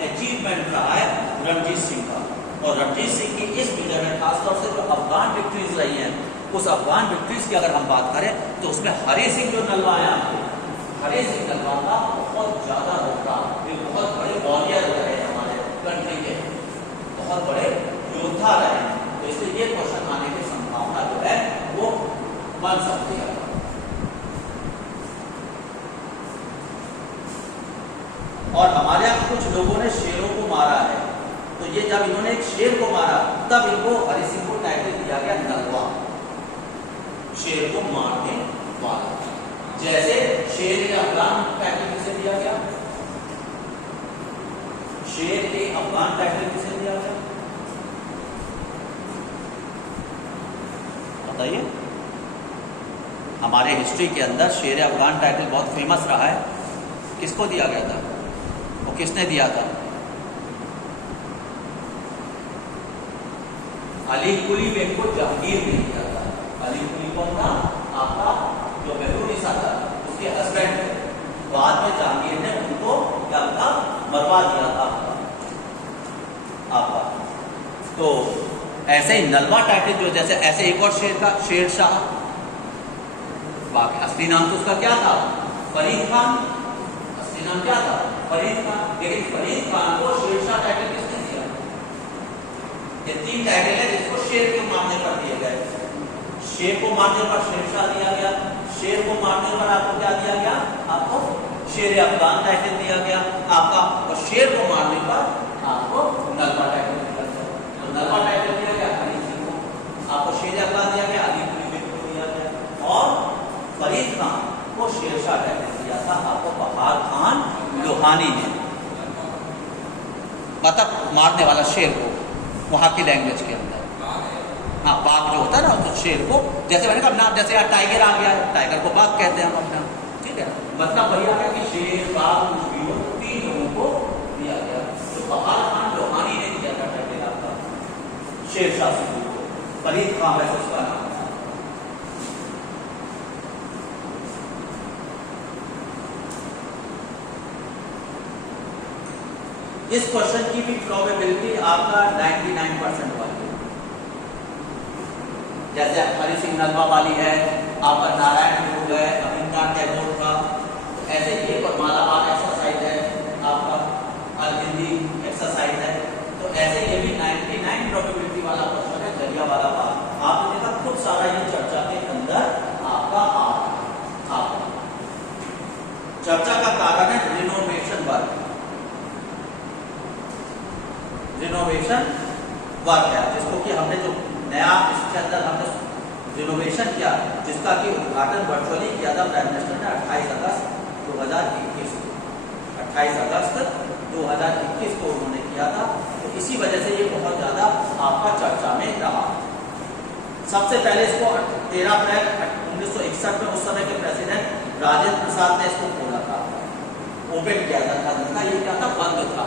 अचीवमेंट रहा है रणजीत सिंह का। और रणजीत सिंह की इस विजय में खासतौर से जो अफगान विक्ट्रीज रही हैं, उस अफगान विक्ट्रीज की अगर हम बात करें तो उसमें हरि सिंह जो नलवा है आपको, हरि सिंह नलवा का बहुत ज्यादा रोल रहा। ये बहुत बड़े वॉरियर रहे हमारे कंट्री के, बहुत बड़े योद्धा रहे, तो इसलिए ये क्वेश्चन आने की संभावना जो है वो बन सकती है। और हमारे यहाँ कुछ लोगों ने शेरों को मारा है, तो ये जब इन्होंने एक शेर को मारा तब इनको हरि सिंह को टाइटल दिया गया नलवा, शेर को मारने वाला। जैसे शेर ए अफगान टाइटल किसे दिया गया? शेर ए अफगान टाइटल किसे दिया गया बताइए? हमारे हिस्ट्री के अंदर शेर ए अफगान टाइटल बहुत फेमस रहा है, किसको दिया गया था? वो किसने दिया था? अली कुली बेग को जहांगीर ने दिया था। अली कुली कौन था? आपका जो बेहरुनिसा था, उसके हस्बैंड थे। बाद में जहांगीर ने उनको क्या था? मरवा दिया था आपका। तो ऐसे ही नलवा टाइटल जो, जैसे ऐसे एक और शेर का, शेर शाह, बाकी असली नाम तो उसका क्या था? फरीद खान। असली नाम क्या था? फरीद खान। लेकिन फरीद खान को शेरशाह टाइटल किसने दिया? ये तीन टाइटल है जिसको शेर के मारने पर दिए गए। शेर को मारने पर शेरशाह दिया गया, शेर को मारने पर आपको क्या दिया गया? आपको शेर अफगान टाइटल दिया गया आपका, और शेर को मारने पर आपको नलवा टाइटल दिया गया। तो नलवा टाइटल दिया गया हरि सिंह को, आपको शेर अफगान दिया गया, अली कुली बेग को दिया गया, और फरीद खान को शेरशाह टाइटल दिया था आपको बहार खान लोहानी ने, मतलब मारने वाला शेर को वहां की लैंग्वेज के अंदर। हाँ, बाघ जो होता है ना, तो शेर को, जैसे मैंने कहा नाम, जैसे यार टाइगर आ गया, टाइगर को बाघ कहते हैं हम अपना, ठीक है? मतलब वही आ गया कि शेर, बाघ, कुछ भी हो, तीन लोगों को दिया गया। तो बहार खान लोहानी ने दिया था टाइटल आपका शेरशाह सूरी को, फरीद खान वैसे उसका नाम। इस क्वेश्चन की भी प्रोबेबिलिटी आपका 99% वाली है। जैसे हरि सिंह नलवा वाली है, आपका नारायण गुरु है, रविन्द्रनाथ टैगोर का, तो ऐसे एक और मालाबार एक्सरसाइज है आपका, अरविंदी एक्सरसाइज है, तो ऐसे ये भी 99 प्रोबेबिलिटी वाला क्वेश्चन है। जलियांवाला बाग आपने देखा खूब सारा ये चर्चा के अंदर आपका आ चर्चा का कारण है रिनोवेशन वर्क। रिनोवेशन वर्क है जिसको कि हमने जो नया इसके अंदर हमने रिनोवेशन किया, जिसका कि उद्घाटन वर्चुअली किया था प्राइम मिनिस्टर ने 28 अगस्त 2021 को। 28 अगस्त 2021 को उन्होंने किया था, तो इसी वजह से ये बहुत ज्यादा आपका चर्चा में रहा। सबसे पहले इसको 13 अप्रैल 1961 में उस समय के प्रेसिडेंट राजेंद्र प्रसाद ने इसको खोला था, ओपन किया था। ये क्या था? बंद था।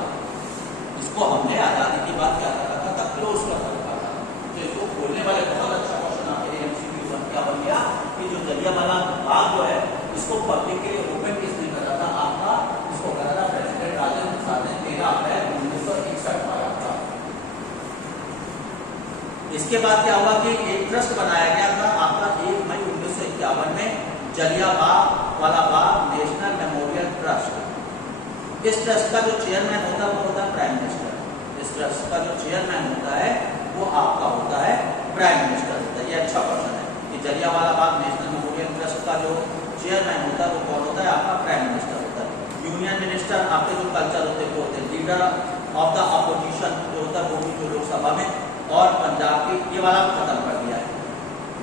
इसको हमने आजादी की बात क्या रखा था? क्लोज कर रखा था। तो इसको खोलने वाले बहुत अच्छा क्वेश्चन आपके लिए एमसीक्यू क्या बन गया कि जो जलियांवाला बाग जो है इसको पब्लिक के लिए ओपन किसने करा था? आपका इसको करा था प्रेसिडेंट राजेंद्र प्रसाद ने 13 अप्रैल 1961 में आया था। इसके बाद क्या हुआ कि एक ट्रस्ट बनाया गया था आपका 1 मई 1951 में Jallianwala Bagh national memorial trust. इस ट्रस्ट का जो चेयरमैन होता है वो होता है प्राइम मिनिस्टर। इस ट्रस्ट का जो चेयरमैन होता है वो आपका होता है प्राइम मिनिस्टर होता है। ये अच्छा क्वेश्चन है कि Jallianwala Bagh national memorial trust का जो चेयरमैन होता है वो कौन होता है? आपका प्राइम मिनिस्टर होता है। यूनियन मिनिस्टर आपके जो कल्चर होते हैं वो होते हैं लीडर ऑफ द अपोजिशन जो होता है वो भी जो लोकसभा में, और पंजाब के ये वाला खत्म कर दिया है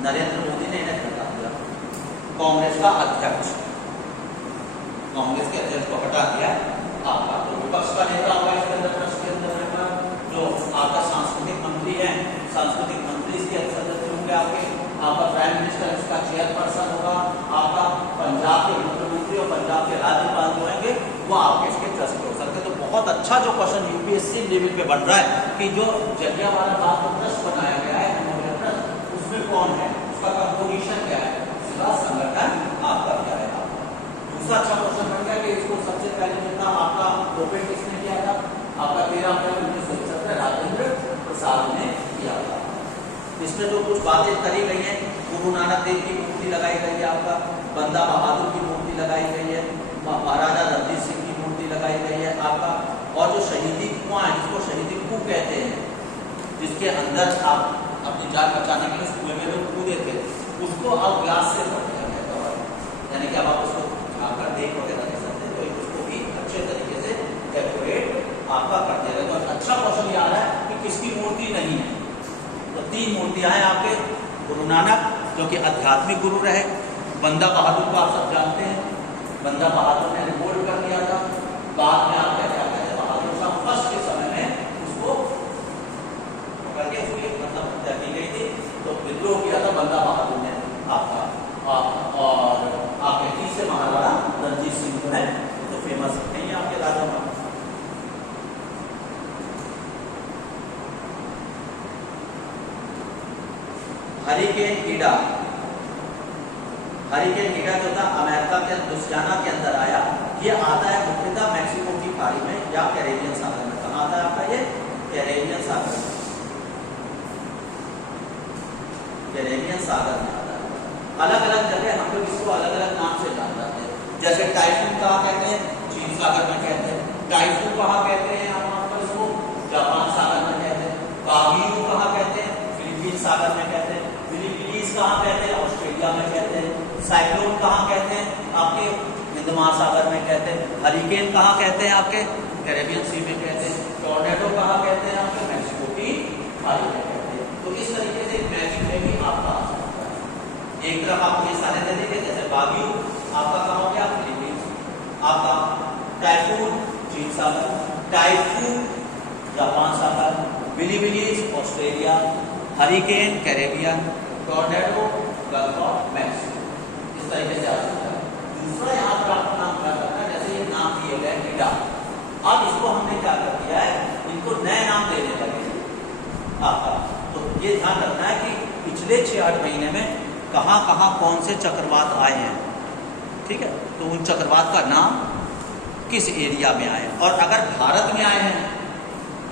नरेंद्र मोदी ने, इन्हें हटा दिया। कांग्रेस का अध्यक्ष, कांग्रेस के अध्यक्ष को हटा दिया आपका। तो विपक्ष का नेता होगा इसके अंदर, ट्रस्ट के अंदर जो आपका सांस्कृतिक मंत्री है, सांस्कृतिक मंत्री इसके सदस्य होंगे आपका प्राइम मिनिस्टर इसका चेयरपर्सन होगा, आपका पंजाब के मुख्यमंत्री और पंजाब के राज्यपाल जो होंगे वो आपके इसके ट्रस्ट हो सकते हैं। तो बहुत अच्छा जो क्वेश्चन यूपीएससी लेवल पे बन रहा है कि जो जलियांवाला बाग का ट्रस्ट बनाया गया है मेमोरियल ट्रस्ट, उसमें कौन है, उसका कंपोजिशन क्या है, उसका संगठन आपका क्या है। दूसरा अच्छा क्वेश्चन बन गया कि इसको सबसे पहले जितना आपका ओपन किसने किया था? आपका 13 अप्रैल 1971 राजेंद्र प्रसाद ने किया था। इसमें जो कुछ बातें करी गई हैं, गुरु नानक देव की मूर्ति लगाई गई है, आपका बंदा बहादुर की मूर्ति लगाई गई है, महाराजा रणजीत सिंह की मूर्ति लगाई गई है आपका, और जो शहीदी कुआं है जिसको शहीदी कुआं कहते हैं, जिसके अंदर आप अपनी जान बचाने के लिए उस कुएं में लोग कूदे थे, उसको अब ग्लास से भर दिया गया था, यानी कि अब आप उसको आकर देख वगैरह नहीं सकते, तो उसको भी अच्छे तरीके से डेकोरेट आपका करते रहे। तो अच्छा क्वेश्चन ये आ रहा है कि किसकी मूर्ति नहीं है? तो 3 मूर्तियां हैं आपके, गुरु नानक जो कि आध्यात्मिक गुरु रहे, बंदा बहादुर को आप सब जानते हैं, बंदा बहादुर ने रिवोल्ट कर दिया था, बाद में आप क्या कहते हैं बहादुर शाह फर्स्ट के समय में उसको करके उसकी मतलब हत्या की गई थी, तो विद्रोह किया था बंदा बहादुर ने आपका, और आपके तीसरे महाराणा रणजीत सिंह जो है तो फेमस नहीं है आपके राजा महाराज। हरिकेन ईडा, हरिकेन ईडा जो था अमेरिका के लुइसियाना के अंदर आया, ये आता है मुख्यतः मैक्सिको की खाड़ी में या कैरेबियन सागर में। कहाँ आता है आपका ये? कैरेबियन सागर में, कैरेबियन सागर में आता है। अलग अलग जगह हम लोग इसको अलग अलग नाम से जान जाते हैं, जैसे टाइफून कहाँ कहते हैं? चीन सागर में कहते हैं। टाइफून कहाँ कहते हैं? हम इसको जापान सागर में कहते हैं। कागियो कहाँ कहते हैं? फिलीपीन सागर में कहते हैं। फिलीपींस कहाँ कहते हैं? ऑस्ट्रेलिया में कहते हैं। साइक्लोन कहाँ कहते हैं? आपके हिंद महासागर में कहते हैं। हरिकेन कहाँ कहते हैं? आपके कैरेबियन सी में कहते हैं। टॉर्नेडो कहाँ कहते हैं? आपके मैक्सिको की खाड़ी में कहते हैं। तो इस तरीके से मैजिक में भी आपका आ सकता है। एक तरफ आपको ये सारे दे देंगे, जैसे बागियो आपका कहाँ हो गया? फिलीपींस, आपका टाइफून चीन सागर, टाइफून जापान सागर, बिलीबिलीज Australia, hurricane Caribbean, tornado Gulf of Mexico, इस तरीके से आ सकता है। दूसरा यहाँ पर आपको नाम क्या करना है, जैसे ये नाम दिए गए ईडा, अब इसको हमने क्या कर दिया है, इनको नए नाम देने लगे आपका। तो ये ध्यान रखना है कि पिछले 6-8 महीने में कहाँ कहाँ कौन से चक्रवात आए हैं, ठीक है, तो उन चक्रवात का नाम किस एरिया में आए, और अगर भारत में आए हैं,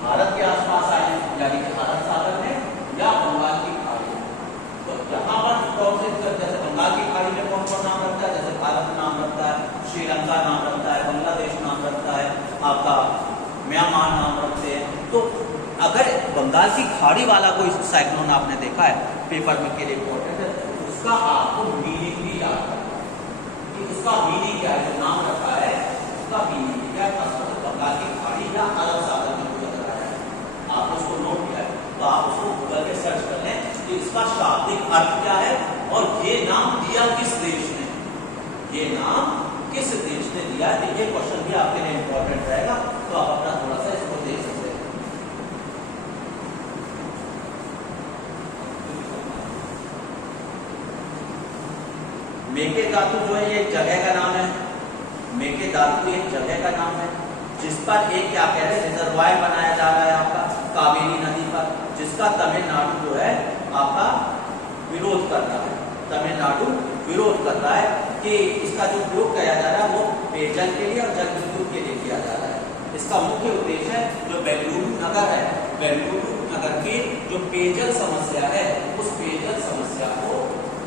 भारत के आसपास आए हैं, यानी कि भारत सागर में या बंगाल की खाड़ी में, तो यहाँ पर कौन से, जैसे बंगाल की खाड़ी में कौन कौन नाम रखता है? जैसे भारत नाम रखता है, श्रीलंका नाम रखता है, बांग्लादेश नाम रखता है, आपका म्यांमार नाम रखते हैं। तो अगर बंगाल की खाड़ी वाला कोई साइक्लोन आपने देखा है पेपर में के लिए इम्पोर्टेंट है, उसका आपको मीनिंग भी याद करना है कि उसका मीनिंग क्या है, जो नाम रखा है उसका मीनिंग क्या है। बंगाल की खाड़ी या अरब सागर में कोई अगर आया है, आपने उसको नोट किया है, तो आप उसको गूगल पे सर्च कर लें कि इसका शाब्दिक अर्थ क्या है, और ये नाम दिया किस देश ने, ये नाम किस देश ने दिया है। ये क्वेश्चन भी आपके लिए इंपॉर्टेंट रहेगा, तो आप अपना थोड़ा सा इसको देख सकते हैं। मेकेदातु जो है ये एक जगह का नाम है, मेकेदातु एक जगह का नाम है, जिस पर एक क्या कह रहे हैं रिजर्वायर बनाया जा रहा है आपका कावेरी नदी पर, जिसका तमिलनाडु जो है आपका विरोध कर रहा है। तमिलनाडु विरोध कर रहा है कि इसका जो उपयोग किया जा रहा है वो पेयजल के लिए और जल विद्युत के लिए किया जा रहा है। इसका मुख्य उद्देश्य है जो बेंगलुरु नगर है, बेंगलुरु नगर की जो पेयजल समस्या है, उस पेयजल समस्या को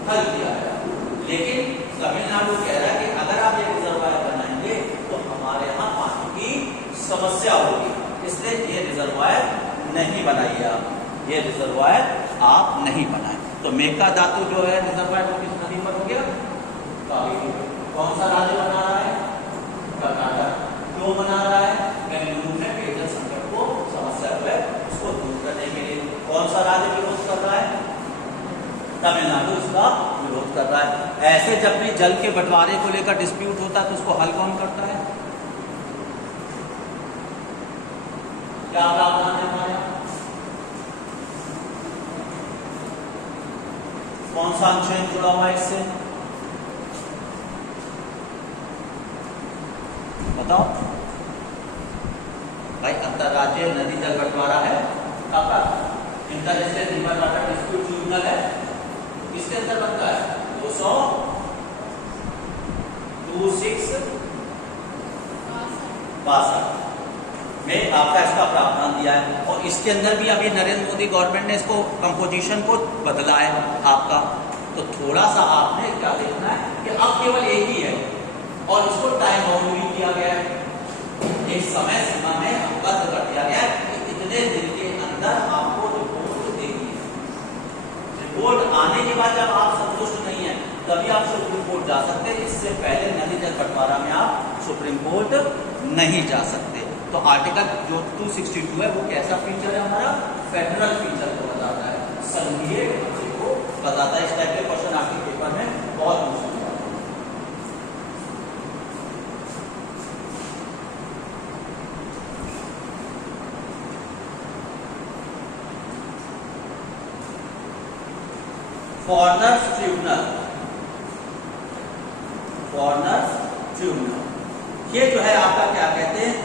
हल किया जाए। लेकिन तमिलनाडु तमिलनाडु कह रहा है कि अगर आप ये रिजर्वायर बनाएंगे तो हमारे यहाँ पानी की समस्या होगी, इसलिए ये रिजर्वायर नहीं बनाइए आप, ये रिजर्वायर आप नहीं बनाए। तो मेकादातु जो है रिजर्वायर वो किस नदी पर हो गया? कावेरी। कौन सा राज्य बना रहा है? कर्नाटक। क्यों बना रहा है? बेंगलुरु में पेयजल संकट को समस्या है उसको दूर करने के लिए। कौन सा राज्य विरोध कर रहा है? तमिलनाडु उसका विरोध कर रहा है। ऐसे जब भी जल के बंटवारे को लेकर डिस्प्यूट होता है तो उसको हल कौन करता है? क्या प्रावधान है हमारे यहाँ? कौन सा अनुच्छेद जुड़ा हुआ है इससे? बताओ भाई। अंतरराज्यीय नदी जल बंटवारा है आपका, international river water dispute tribunal है, किसके अंदर बनता है? 226 में आपका इसका प्रावधान दिया है। और इसके अंदर भी अभी नरेंद्र मोदी गवर्नमेंट ने इसको कंपोजिशन को बदला है आपका। तो थोड़ा सा आपने क्या देखना है कि अब केवल एक ही है और इसको टाइम बाउंड भी किया गया है, एक समय सीमा में बंद कर दिया गया है कि इतने दिन के अंदर आपको रिपोर्ट देनी है। रिपोर्ट आने के बाद जब आप संतुष्ट नहीं है तभी आप सुप्रीम कोर्ट जा सकते हैं, इससे पहले नदी जल बंटवारा में आप सुप्रीम कोर्ट नहीं जा सकते। तो आर्टिकल जो 262 है वो कैसा फीचर है हमारा? फेडरल फीचर को बताता है, संघीय ढांचे को बताता है। इस टाइप के क्वेश्चन आपके पेपर में बहुत मुश्किल है। फॉरेनर्स ट्रिब्यूनल, फॉरेनर्स ट्रिब्यूनल ये जो है आपका क्या कहते हैं,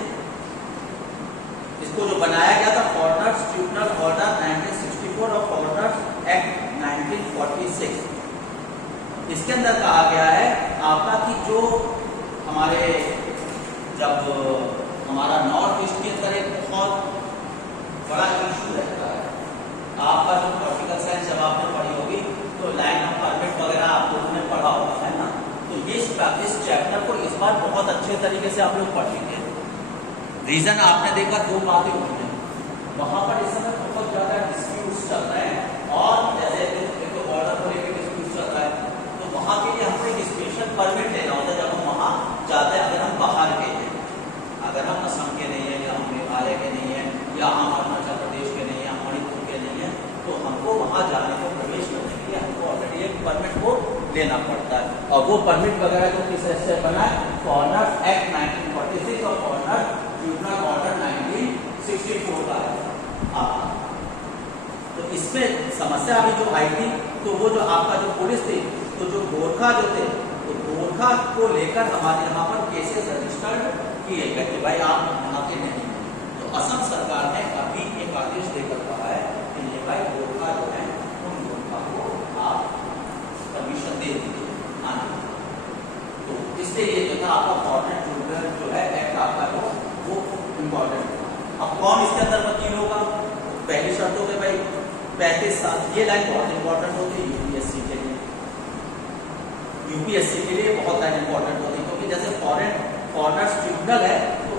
इसको जो बनाया गया था फॉरेनर्स ट्रिब्यूनल ऑर्डर 1964 और फॉरेनर्स एक्ट 1946, इसके अंदर कहा गया है आपका कि जो हमारे जब हमारा नॉर्थ ईस्ट के अंदर एक बहुत बड़ा इशू रहता है, आपका जो पॉलिटिकल साइंस जब आपने पढ़ी होगी तो लाइन ऑफ परमिट वगैरह आप लोगों ने पढ़ा होगा, है ना? तो इस चैप्टर को इस बार बहुत अच्छे तरीके से आप लोग पढ़ लेंगे। रीजन आपने देखा दो बातें हुई हैं, वहां पर इस समय बहुत ज्यादा डिस्प्यूट्स चल रहे हैं और जैसे एक तो बॉर्डर को लेकर डिस्प्यूट चल रहा है, तो वहां के लिए हमको एक स्पेशल परमिट लेना होता है जब हम वहां जाते हैं। अगर हम बाहर के हैं, अगर हम असम के नहीं है या हम मेघालय के नहीं है या हम अरुणाचल प्रदेश के नहीं है, हम मणिपुर के नहीं है, तो हमको वहां जाने को प्रवेश करने के लिए हमको ऑलरेडी एक परमिट को लेना पड़ता है। और वो परमिट वगैरह जो किस से बना है? फॉरेनर्स एक्ट 1946 और फॉरेनर ट्रिब्यूनल ऑर्डर 1964 का है। तो इसमें समस्या अभी जो आई थी तो वो जो आपका जो पुलिस थी, तो जो गोरखा जो थे, तो गोरखा को लेकर हमारे यहाँ पर केसेस रजिस्टर्ड किए गए कि भाई आप यहाँ के नहीं हैं। तो असम सरकार ने अभी एक आदेश देकर कहा है कि ये भाई गोरखा जो है उन गोरखा को आप परमिशन दे दीजिए आने। तो इसलिए ये जो था आपका फॉरेन ट्रिब्यूनल जो है एक्ट आपका वो इम्पोर्टेंट था। अब कौन इसके अंदर वकील होगा? पहली शर्त हो गई भाई 35 साल, ये लाइन बहुत इंपॉर्टेंट होती है यूपीएससी के लिए। यूपीएससी के लिए बहुत लाइन इंपॉर्टेंट होती है क्योंकि जैसे फॉरेनर्स ट्रिब्यूनल है तो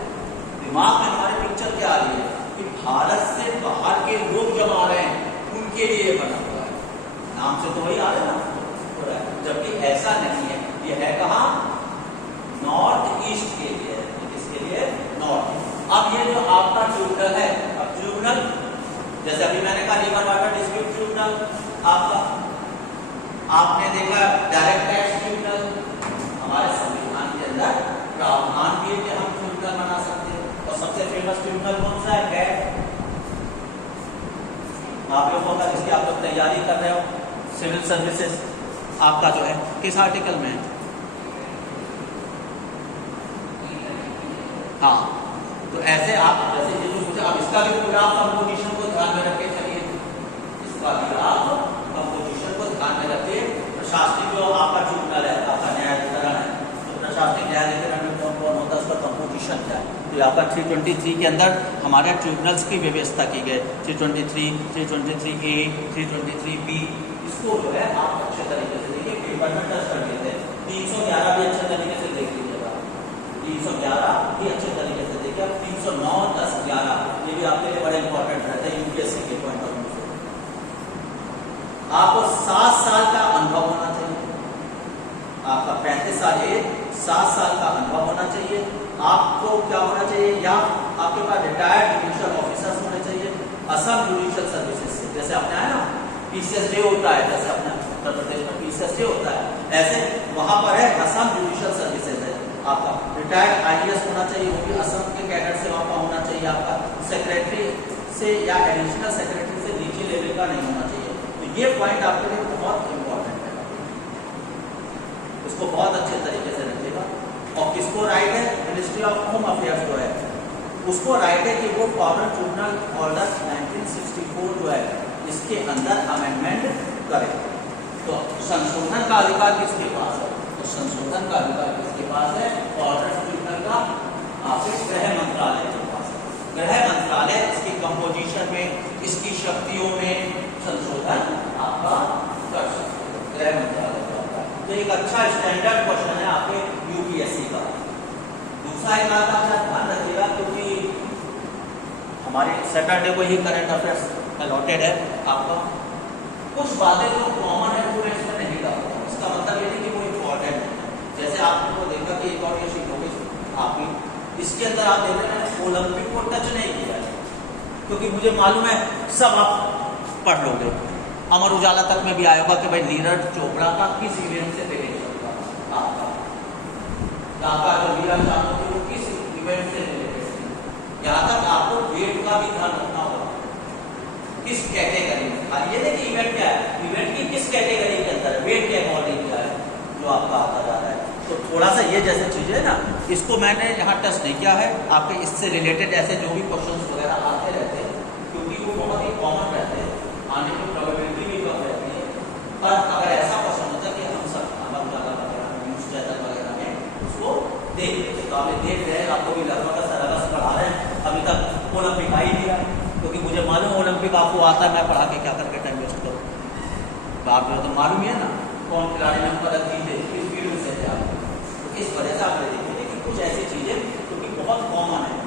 दिमाग में हमारे पिक्चर क्या आ रही है कि भारत से बाहर के लोग जब आ रहे हैं उनके लिए बना हुआ है, नाम से तो वही आ रहा है ना, जबकि ऐसा नहीं है। ये है कहाँ? नॉर्थ ईस्ट के लिए, किसके लिए? North east. अब ये जो आपका ट्रिब्यूनल है, अब ट्रिब्यूनल जैसे अभी मैंने कहा रिवर वाटर डिस्प्यूट ट्रिब्यूनल आपका, आपने देखा डायरेक्ट टैक्स ट्रिब्यूनल, हमारे संविधान के अंदर प्रावधान भी है कि हम ट्रिब्यूनल बना सकते हैं। और सबसे फेमस ट्रिब्यूनल कौन सा है? कैट। आप लोगों का जिसकी आप लोग तैयारी कर रहे हो, सिविल सर्विसेज आपका जो है किस आर्टिकल में है? हाँ, तो ऐसे आप जैसे ये जो अब इसका भी पूरा कंपोजिशन को ध्यान में रख के चलिए, इसका भी आप कंपोजिशन को ध्यान में रखिए। प्रशासनिक जो आपका ट्रिब्यूनल है, आपका न्यायाधिकरण है, तो प्रशासनिक न्यायाधिकरण में कौन कौन होता है, उसका कंपोजिशन क्या है? तो आपका 323 के अंदर हमारे ट्रिब्यूनल्स की व्यवस्था की गई, 323A, 323B, इसको जो है आप अच्छे तरीके से देखिए, पेपर में टच कर लेते हैं। 311 भी अच्छे तरीके से देख लीजिएगा, 311 भी अच्छे तरीके से देखिए। 309, 10, 11 ये भी आपके लिए बड़े इंपॉर्टेंट रहते हैं यूपीएससी के पॉइंट ऑफ व्यू से। आपको 7 साल का अनुभव होना चाहिए, आपका 35 साल एज, 7 साल का अनुभव होना चाहिए। आपको क्या होना चाहिए, या आपके पास रिटायर्ड जुडिशियल ऑफिसर्स होने चाहिए असम जुडिशियल सर्विसेज से। जैसे आपने आया ना पीसीएसजे होता है, जैसे अपने उत्तर प्रदेश में पीसीएसजे होता है, ऐसे वहां पर है असम जुडिशियल सर्विसेज है। आपका रिटायर्ड आईएएस होना चाहिए, वो भी असम के कैडर से वहां का होना चाहिए। आपका सेक्रेटरी से या एडिशनल सेक्रेटरी से नीचे लेवल का नहीं होना चाहिए। तो ये पॉइंट आपके लिए बहुत इंपॉर्टेंट है, इसको बहुत अच्छे तरीके से रखिएगा। और किसको राइट है, मिनिस्ट्री ऑफ होम अफेयर्स जो है उसको राइट है कि वो फॉरेन ट्रिब्यूनल ऑर्डर 1964 जो है इसके अंदर अमेंडमेंट करे। तो संशोधन का अधिकार किसके पास है, तो संशोधन का अधिकार किसके पास है, फॉरेन ट्रिब्यूनल का आपके गृह मंत्रालय के पास है। गृह मंत्रालय इसकी कंपोजिशन में, इसकी शक्तियों में संशोधन आपका कर सकते हैं, गृह मंत्रालय का। तो एक अच्छा स्टैंडर्ड क्वेश्चन है आपके यूपीएससी का। दूसरा एक बात आप ध्यान रखिएगा, क्योंकि हमारे सैटरडे को ही करंट अफेयर्स अलॉटेड है आपका, कुछ बातें जो कॉमन है वो इसमें नहीं डालता। इसका मतलब ये नहीं कि वो इम्पोर्टेंट है। जैसे आपको देखा कि एक और ये शीट होगी आपकी, इसके अंदर आप देख रहे हैं ओलंपिक को टच नहीं किया है, क्योंकि मुझे मालूम है सब आप पढ़ लोगे। अमर उजाला तक में भी आया होगा कि भाई नीरज चोपड़ा का किस इवेंट से रिलेटेड था आपका जो वीरम चाहते थे वो किस इवेंट से रिलेटेड है। यहाँ तक आपको डेट का भी ध्यान रखना होगा, किस कैटेगरी में। ये नहीं कि इवेंट क्या है, इवेंट की किस कैटेगरी के अंदर है, वेट के अकॉर्डिंग क्या है जो आपका आता जा रहा है। तो थोड़ा सा ये जैसे चीजें है ना, इसको मैंने यहाँ टच नहीं किया है। आपके इससे रिलेटेड ऐसे जो भी क्वेश्चन वगैरह आते रहते हैं, क्योंकि वो बहुत ही कॉमन रहते हैं, आने की प्रोबेबिलिटी भी कम रहती है। पर अगर ऐसा क्वेश्चन होता है कि हम सब अमर उजाला वगैरह न्यूज चैनल वगैरह में उसको देख लेते, तो आप देख रहे हैं, आपको भी लगभग सिलेबस पढ़ा रहे हैं, अभी तक ओलंपिक आ ही दिया, क्योंकि मुझे मालूम ओलंपिक आपको आता है, मैं पढ़ा के क्या करके टाइम वेस्ट करूँ। तो आप तो मालूम ही है ना कौन खिलाड़ी ने पदक जीते, किस फील्ड से थे आप। तो इस वजह से आप देखेंगे कि कुछ ऐसी चीजें जो कि बहुत कॉमन है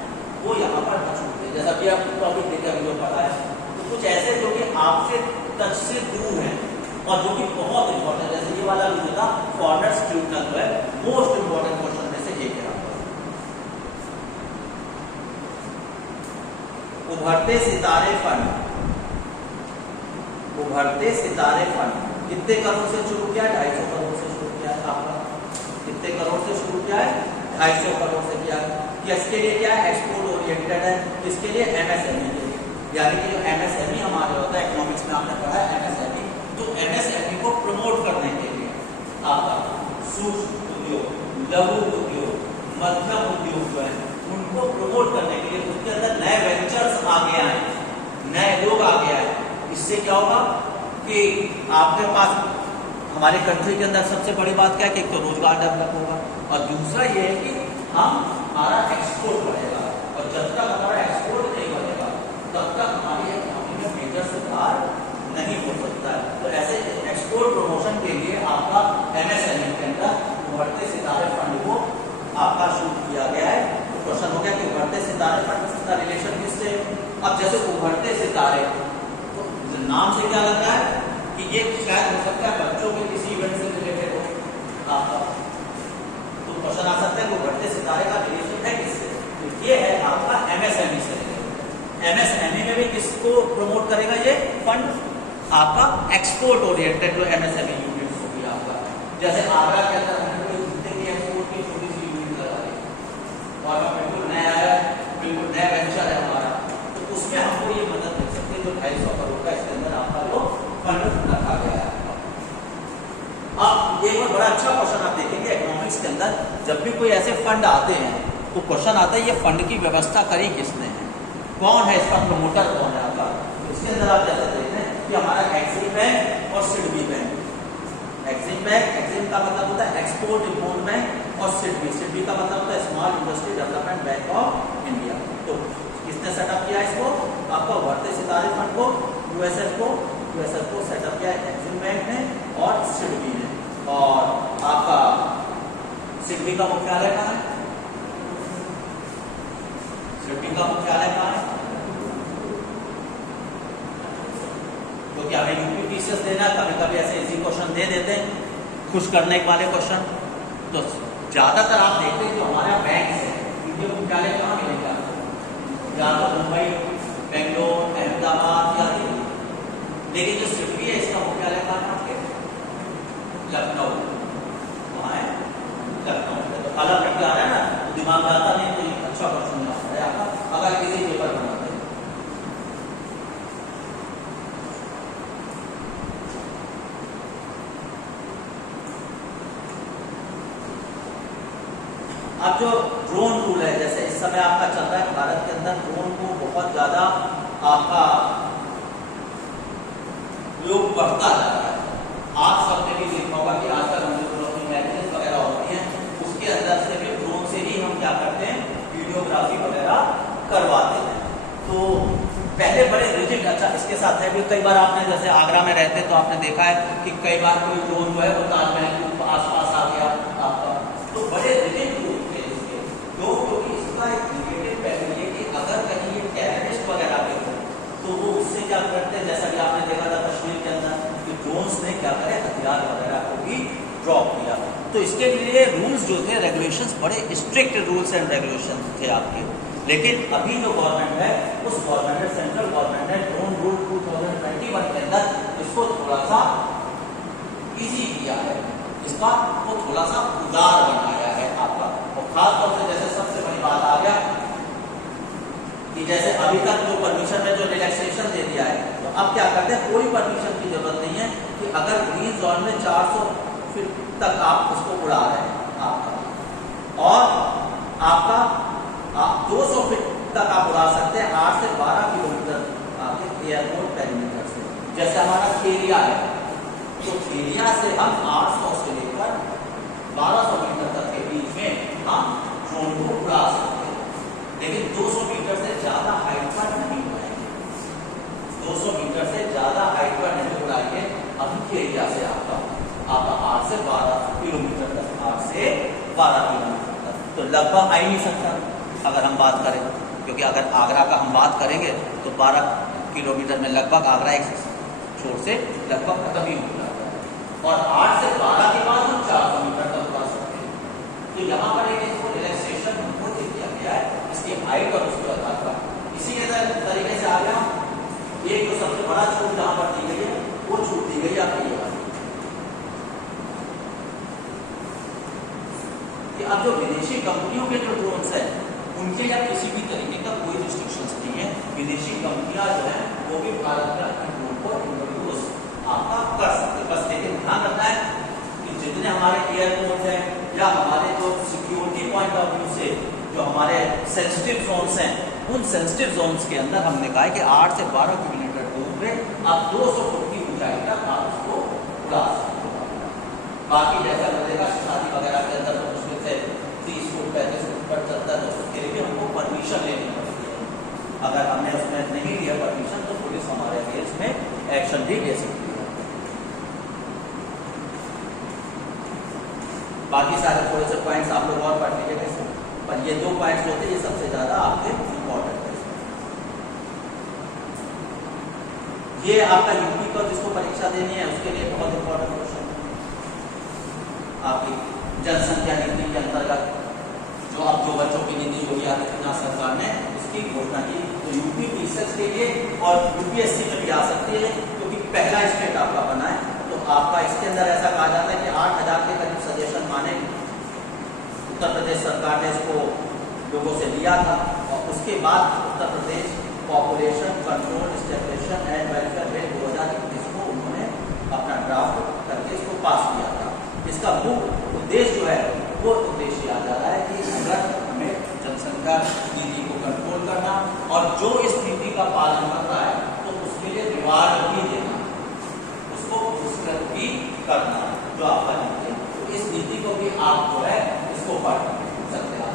वो यहाँ पर छूटते हैं। जैसा कि आप टॉपिक देखे अभी जो पढ़ा है, तो कुछ ऐसे जो कि आपसे टच से दूर है और जो कि बहुत इंपॉर्टेंट, जैसे ये वाला भी था फॉरेनर्स ट्रिब्यूनल जो है मोस्ट इंपॉर्टेंट क्वेश्चन में से एक है। उभरते सितारे फंड, उभरते सितारे फंड कितने करोड़ से शुरू किया है, 250 करोड़ से शुरू किया है आपका। कितने करोड़ से शुरू किया है, 250 करोड़ से किया है। इसके लिए क्या है, एक्सपोर्ट ओरिएंटेड है, इसके लिए एमएसएमई के लिए, यानी कि जो एमएसएमई हमारे होता है इकोनॉमिक्स में आपने पढ़ा है एमएसएमई, तो एमएसएमई को प्रमोट करने के लिए आपका सूक्ष्म उद्योग, लघु उद्योग, मध्यम उद्योग जो है उनको प्रमोट करने के लिए उसके अंदर नए वेंचर्स आगे आए, नए लोग आगे आए। इससे क्या होगा कि आपके पास हमारे कंट्री के अंदर सबसे बड़ी बात क्या है कि एक तो रोजगार डेवलप होगा, और दूसरा ये है कि हमारा एक्सपोर्ट बढ़ेगा, और जब तक हमारा एक्सपोर्ट नहीं बढ़ेगा तब तक हमारी इकोनॉमी में मेजर सुधार नहीं हो सकता है। तो ऐसे एक्सपोर्ट प्रमोशन के लिए आपका एमएसएमई के अंदर उभरते सितारे फंड को आपका शुरू किया गया है। तो क्वेश्चन हो गया कि उभरते सितारे फंड का रिलेशन किससे। अब जैसे उभरते सितारे, तो नाम से क्या लगता है कि ये शायद हो सकता है बच्चों के किसी इवेंट से रिलेटेड हो आपका। तो क्वेश्चन आ सकता है कि उभरते सितारे का रिलेशन है किससे, तो ये है आपका एमएसएमई से रिलेटेड। एमएसएमई में भी किसको प्रमोट करेगा ये फंड, आपका एक्सपोर्ट ओरिएंटेड जो एमएसएमई यूनिट्स होगी आपका। जैसे आगरा के अंदर हमने जूते की एक्सपोर्ट की छोटी सी यूनिट लगा दी, और बिल्कुल नया है, बिल्कुल नया वेंचर है हमारा, तो उसमें हमको ये मदद मिल सकती है। जो 250 करोड़ का इसके अंदर आपका जो फंड रखा गया है। अब एक बड़ा अच्छा क्वेश्चन आप देखेंगे इकोनॉमिक्स के अंदर, जब भी कोई ऐसे फंड आते हैं तो क्वेश्चन आता है ये फंड की व्यवस्था करी किसने है, कौन है इसका प्रमोटर, कौन है आपका। इसके अंदर आप जैसे देख रहे हैं कि हमारा एक्सिम बैंक और SIDBI bank. Exim bank, Exim का मतलब होता है एक्सपोर्ट इम्पोर्ट बैंक, और सिडबी, सिडबी का मतलब होता है small industry development bank of India. तो किसने सेटअप किया इसको, आपका उभरते सितारे फंड को, यूएसएफ को सेटअप किया है एक्सिम बैंक और सिडबी में। और आपका सिडबी का मुख्यालय कहाँ है? सिडबी का मुख्यालय कहाँ है? क्योंकि हमें यूपी टीसीएस देना है, कभी कभी ऐसे इजी क्वेश्चन दे देते हैं, खुश करने वाले क्वेश्चन। तो ज्यादातर आप देखते हैं जो हमारा बैंक है, इनके मुख्यालय कहाँ मिलेगा? या तो मुंबई, बेंगलोर, अहमदाबाद या दिल्ली। लेकिन जो सिडबी है इसका मुख्यालय कहाँ है आपके? लखनऊ। कहाँ है? लखनऊ। तो अलग रख के आ रहा है ना, तो दिमाग जाता नहीं, तो अच्छा क्वेश्चन आता है आपका अगर किसी पेपर बनाते हैं। अब जो ड्रोन रूल है, जैसे इस समय आपका चल रहा है भारत के अंदर ड्रोन को बहुत ज्यादा आपका उपयोग बढ़ता जा रहा है। आप सबने भी देखा होगा कि आजकल हम जो मैरिजेस वगैरह होती हैं उसके अंदर से भी ड्रोन से ही हम क्या करते हैं, वीडियोग्राफी वगैरह करवाते हैं। तो पहले बड़े रिजिड, अच्छा इसके साथ है भी कई बार आपने जैसे आगरा में रहते तो आपने देखा है कि कई बार कोई ड्रोन जो है वो ताजमहल के आसपास आ गया आपका, तो बड़े रिजिड क्योंकि इसका एक नेगेटिव पहलू ये कि अगर कहीं ये टेररिस्ट वगैरह के हो तो वो उससे क्या करते हैं, जैसा कि आपने देखा था कश्मीर के अंदर कि ड्रोन्स ने क्या करे, हथियार वगैरह को भी ड्रॉप किया। तो इसके लिए रूल्स जो थे, रेगुलेशंस, बड़े स्ट्रिक्ट रूल्स एंड रेगुलेशन थे आपके। लेकिन अभी जो गवर्नमेंट है, उस गवर्नमेंट ने, सेंट्रल गवर्नमेंट ने ड्रोन रूल 2021 के अंदर इसको थोड़ा सा इजी किया है, इसका वो थोड़ा सा उदार बनाया है आपका। और खासतौर से जैसे सबसे बड़ी बात आ गया कि जैसे अभी तक जो परमिशन में जो रिलैक्सेशन दे दिया है, तो अब क्या करते हैं, कोई परमिशन की जरूरत नहीं है कि अगर ग्रीन जोन में 400 फीट तक आप उसको उड़ा रहे हैं आपका, और आपका आप 200 फीट तक आप उड़ा सकते हैं 8 से 12 किलोमीटर आपके एयरपोर्ट पेरीमीटर से। जैसे हमारा खेलिया है, तो खेलिया से हम 800 से लेकर 1200 मीटर तक के बीच में हम ड्रोन को उड़ा सकते हैं, लेकिन 200 मीटर से ज्यादा हाइट पर नहीं उड़ाएंगे। 200 मीटर से ज्यादा हाइट पर नहीं उड़ाएंगे हम खेलिया से आपका 8 से 12 किलोमीटर तक, 8 से 12 किलोमीटर तक तो लगभग आ ही नहीं सकता अगर हम बात करें, क्योंकि अगर आगरा का हम बात करेंगे तो 12 किलोमीटर में लगभग आगरा एक छोर से लगभग खत्म ही हो जाता है, और 8 से 12 के बाद हम 400 मीटर तक उड़ा सकते हैं। तो यहाँ पर एक इसको रिलैक्सेशन हमको दे दिया गया है, इसकी हाइट और उसके आधार पर। इसी तरीके से आ गया एक जो सबसे बड़ा छूट जहाँ पर दी गई है, वो छूट दी गई आपकी ये वाली कि अब जो विदेशी कंपनियों के जो ड्रोन्स हैं उनके या किसी भी तरीके का कोई रिस्ट्रिक्शंस नहीं है। विदेशी कंपनियां जो है वो भी भारत में अपने ड्रोन को इंट्रोड्यूस आपका कर सकते हैं। बस लेकिन ध्यान रखना है कि जितने हमारे एयरपोर्ट हैं या हमारे जो सिक्योरिटी पॉइंट ऑफ व्यू से जो हमारे सेंसिटिव जोन्स हैं, उन सेंसिटिव जोन्स के अंदर हमने कहा है कि 8 से 12 किलोमीटर दूर पे आप 200 फुट की ऊंचाई तक आप उसको उड़ा सकते हो। बाकी जैसा लगेगा शादी वगैरह के अंदर तो मुश्किल से 30 फुट 35 फुट पर चलता है, तो उसके लिए हमको परमिशन लेनी पड़ती है। अगर हमने उसमें नहीं लिया परमिशन तो पुलिस हमारे केस में एक्शन भी ले सकती है। बाकी सारे थोड़े से पॉइंट्स आप लोग और पढ़ लीजिएगा इसमें, पर ये 2 पॉइंट्स होते हैं ये सबसे ज्यादा आपके इंपॉर्टेंट है। ये आपका यूपी पर जिसको परीक्षा देनी है उसके लिए बहुत इंपॉर्टेंट क्वेश्चन आपकी जनसंख्या नीति के अंतर्गत जो अब जो बच्चों की नीति योगी आदित्यनाथ सरकार ने उसकी घोषणा की, तो यूपी टीचर्स के लिए और यूपीएससी में भी आ सकती है, क्योंकि पहला स्टेट आपका बना है। तो आपका इसके अंदर ऐसा कहा जाता है कि 8000 के करीब सजेशन माने उत्तर प्रदेश सरकार ने इसको लोगों से लिया था, और उसके बाद Uttar Pradesh population control stabilisation and welfare bill 2021 को उन्होंने अपना ड्राफ्ट करके इसको पास किया था। इसका मुख्य उद्देश्य जो है वो उद्देश्य याद आ रहा है कि अगर हमें जनसंख्या नीति को कंट्रोल करना और जो इस नीति का पालन करता है तो उसके लिए रिवार्ड भी देना, उसको पुरस्कृत भी करना, जो आपका नीति है। तो इस नीति को भी आप जो है इसको पढ़ सकते हैं,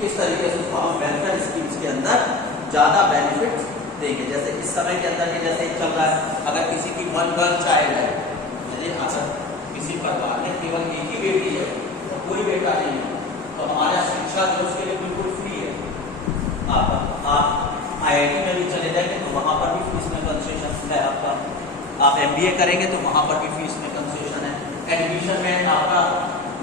किस तरीके से उसको हम वेलफेयर स्कीम्स के अंदर ज्यादा बेनिफिट देंगे। जैसे इस समय के अंदर ये जैसे चल रहा है, अगर किसी की 1 गर्ल चाइल्ड है, चलिए अगर किसी परिवार में केवल एक ही बेटी है तो कोई बेटा नहीं है, तो हमारा शिक्षा जो उसके लिए बिल्कुल फ्री है। आप IIT में भी चले जाएंगे तो वहाँ पर भी फीस में कंसेशन है आपका। आप MBA करेंगे तो वहाँ पर भी फीस में कंसेशन है। एडमिशन में आपका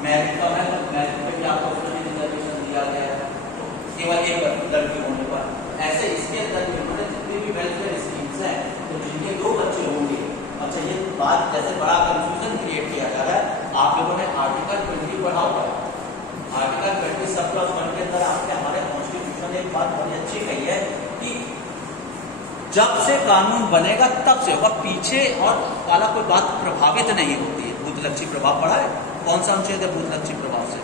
मेरिट कम है तो मेरिट में भी आपको उसमें रिजर्वेशन दिया गया है, तो केवल एक लड़की होने पर। ऐसे इसके अंदर उन्होंने जितनी भी वेलफेयर स्कीम्स हैं, तो जिनके 2 बच्चे होंगे। अच्छा, ये बात जैसे बड़ा कंफ्यूजन क्रिएट किया जा रहा है, आप लोगों ने आर्टिकल 20 पढ़ा हुआ है। आर्टिकल 20 सब क्लॉज 1 के अंदर आपने हमारे कॉन्स्टिट्यूशन ने एक बात बड़ी अच्छी कही है कि जब से कानून बनेगा तब से होगा, पीछे और वाला कोई बात प्रभावित नहीं होती है। भूतलक्षी प्रभाव पड़ा है, कौन सा अनुच्छेद है भूतलक्षी प्रभाव से?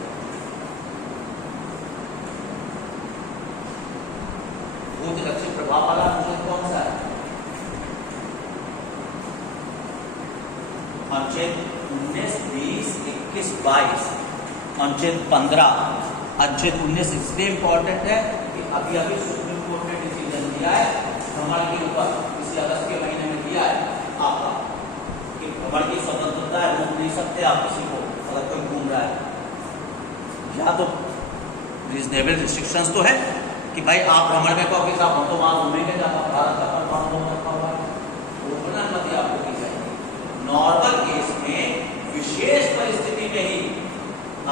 भूतलक्षी प्रभाव वाला अनुच्छेद कौन सा है? अनुच्छेद 19, 20, 21, 22, अनुच्छेद 15, अनुच्छेद 19 इसलिए इंपॉर्टेंट है कि अभी अभी सुप्रीम कोर्ट ने डिसीजन दिया है भ्रमण के ऊपर, इसी अगस्त के महीने में दिया है आपका कि भ्रमण की स्वतंत्रता है, रोक नहीं सकते आप किसी को अगर कोई घूम रहा है। या तो रीजनेबल रिस्ट्रिक्शंस तो है कि भाई आप भ्रमण में कहो कि साहब हम तो वहाँ घूमेंगे जब भारत का परमाणु बम रखा हुआ है, रोकना अनुमति आपको दी जाएगी। नॉर्मल केस में विशेष परिस्थिति में ही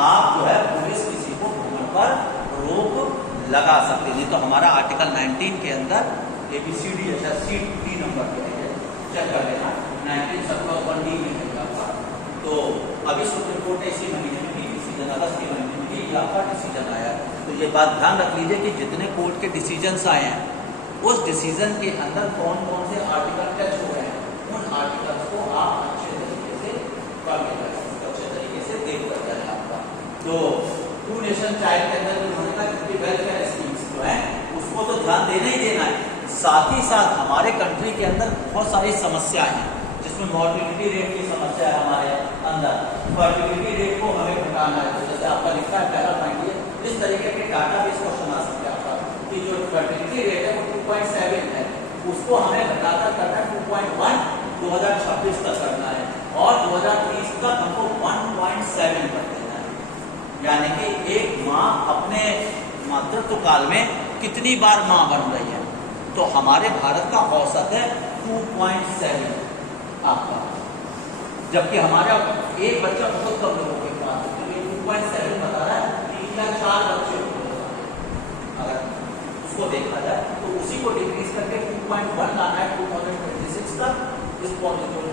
आप जो है पुलिस किसी को भ्रमण पर रोक लगा सकते। नहीं तो हमारा आर्टिकल 19 के अंदर ABCD अच्छा C नंबर पे है, चेक कर लेना। 19 सब क्लॉज 1D में है आपका। तो अभी सुप्रीम कोर्ट ने इसी महीने में भी डिसीजन, अगस्त के महीने में भी आपका डिसीजन आया। तो ये बात ध्यान रख लीजिए कि जितने कोर्ट के डिसीजंस आए हैं, उस डिसीजन के अंदर कौन कौन से आर्टिकल टच हो गए हैं, उन आर्टिकल्स को आप अच्छे तरीके से पढ़ के जाए, अच्छे तरीके से देख कर जाए आपका। तो 2 नेशन चाइल्ड के अंदर उन्होंने कहा कि वेलफेयर स्कीम्स जो है उसको तो ध्यान देना ही देना है। साथ ही साथ हमारे कंट्री के अंदर बहुत सारी समस्याएं हैं, जिसमें मॉर्टिलिटी रेट की समस्या है हमारे अंदर, फर्टिलिटी रेट को हमें घटाना है। तो जैसे आपका लिखा है पहला पॉइंट, ये इस तरीके के डाटा बेस क्वेश्चन आ सकते हैं आपका कि जो फर्टिलिटी रेट है वो 2.7 है, उसको हमें घटाकर करना है 2.1 2026 तक करना है, और 2030 तक हमको 1.7 कर देना है। यानी कि एक माँ अपने मातृत्व काल में कितनी बार माँ बन रही है, तो हमारे भारत का औसत है 2.7 आपका, जबकि हमारा एक बच्चा बहुत कम लोगों के पास है, तो ये 2.7 बता रहा है 3 या 4 बच्चे अगर उसको देखा जाए, तो उसी को डिक्रीज करके 2.1 लाना है 2026 तक इस पॉलिटिकल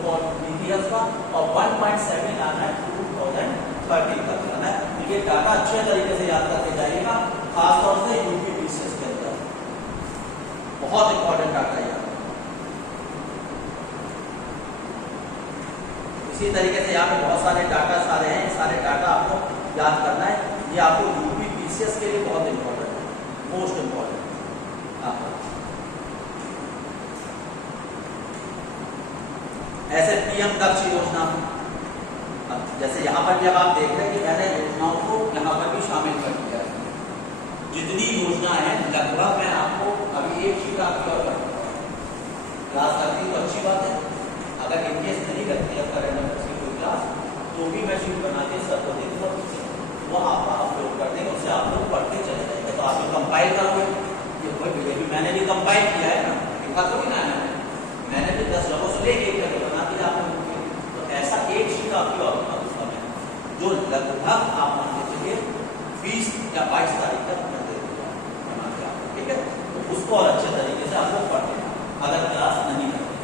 का, और 1.7 लाना है 2030 तक लाना है। ये डाटा अच्छे तरीके से याद करके जाइएगा, खासतौर से यूपीपीसीएस के अंदर बहुत इंपॉर्टेंट डाटा है। इसी तरीके से यहाँ पे बहुत सारे डाटा आ रहे हैं, सारे डाटा आपको याद करना है। ये आपको यूपीपीसीएस के लिए बहुत इंपॉर्टेंट है, मोस्ट इंपॉर्टेंट। ऐसे पीएम दक्ष योजना, जैसे यहाँ पर भी अब आप देख रहे हैं कि मैंने योजनाओं को यहाँ पर भी शामिल कर दिया है। जितनी योजना है लगभग मैं आपको अभी एक शीट आपकी और क्लास करती तो अच्छी बात है, अगर इनकेस नहीं करती है करंट अफेयर्स की कोई क्लास, तो भी मैं शीट बना के सर को दे दूँगा, वो आपका अपलोड कर देंगे, उससे आप लोग पढ़ते चले जाएंगे। तो आप कंपाइल करोगे, ये भी मैंने भी कंपाइल किया है ना, लिखा तो भी ना है, मैंने भी 10 लोगों से लेके एक करके बना दिया आप लोगों के। तो ऐसा एक शीट आपकी और जो लगभग आप मान के चलिए 20 या 22 तारीख तक मैं दे दूँगा बना के आपको, ठीक है। तो उसको और अच्छे तरीके से आप लोग पढ़ लेना अगर क्लास नहीं करते।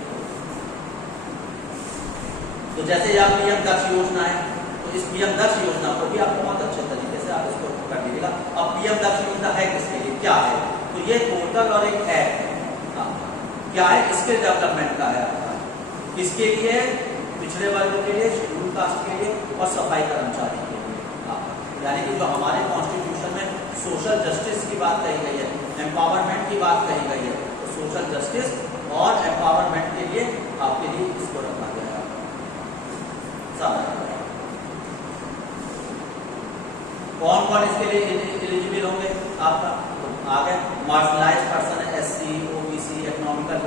तो जैसे आप पीएम दक्ष योजना है, तो इस पीएम दक्ष योजना को भी आप बहुत अच्छे तरीके से आप इसको कर लीजिएगा। अब पीएम दक्ष योजना है किसके लिए, क्या है, तो ये पोर्टल और एक ऐप क्या है, स्किल डेवलपमेंट का है आपका। किसके लिए, पिछड़े वर्ग के लिए, शेड्यूल कास्ट के लिए और सफाई कर्मचारी के लिए। यानी कि जो हमारे कॉन्स्टिट्यूशन में सोशल जस्टिस की बात कही गई है, एम्पावरमेंट की बात कही गई है, तो सोशल जस्टिस और एम्पावरमेंट के लिए आपके लिए इसको रखा गया है। कौन कौन इसके लिए एलिजिबल होंगे आपका, तो आगे मार्जिनलाइज पर्सन है, SC, OBC, इकोनॉमिकल,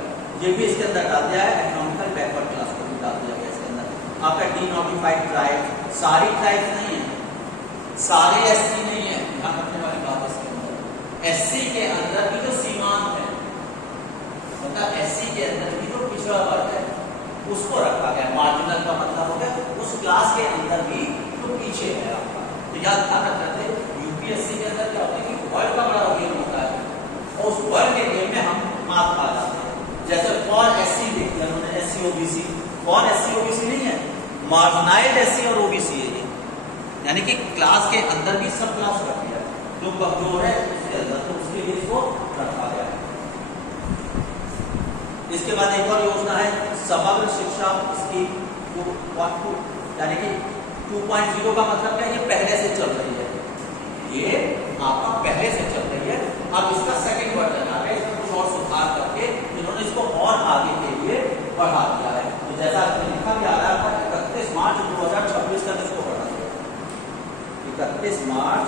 ये भी इसके अंदर डाल दिया है, इकोनॉमिकल बैकवर्ड क्लास को भी डाल दिया गया इसके अंदर। आपका डीनोटिफाइड ट्राइब्स, सारी ट्राइब्स नहीं है, सारे एससी नहीं है, ध्यान रखने वाली बात है इसके अंदर। एससी के अंदर भी जो सीमांत है, मतलब एससी के अंदर भी जो पिछड़ा वर्ग है उसको रखा गया। मार्जिनल का मतलब हो गया उस क्लास के अंदर भी जो पीछे है आपका। तो याद ध्यान रखना थे, यूपीएससी के अंदर क्या होता है कि वर्ग का बड़ा गेम होता है और उस वर्ग के गेम में हम मात खा जाते हैं। जैसे फॉर एससी देख लिया उन्होंने, SC OBC, for SC OBC नहीं है, मार्जिनाइज्ड एससी और ओबीसी है ये, यानी कि क्लास के अंदर भी सब क्लास रख दिया जो कमजोर है उसके अंदर, तो उसके लिए इसको रखा गया है। इसके बाद एक और योजना है समग्र शिक्षा स्कीम, यानी कि 2.0 का मतलब क्या, ये पहले से चल रही है, ये आपका पहले से चल रही है। अब इसका सेकंड वर्जन आ गया, इसमें कुछ और सुधार करके इन्होंने इसको और आगे के लिए बढ़ा दिया है। तो जैसा लिखा भी आ रहा है 31 मार्च 2026 तक इसको बढ़ा दिया, 31 मार्च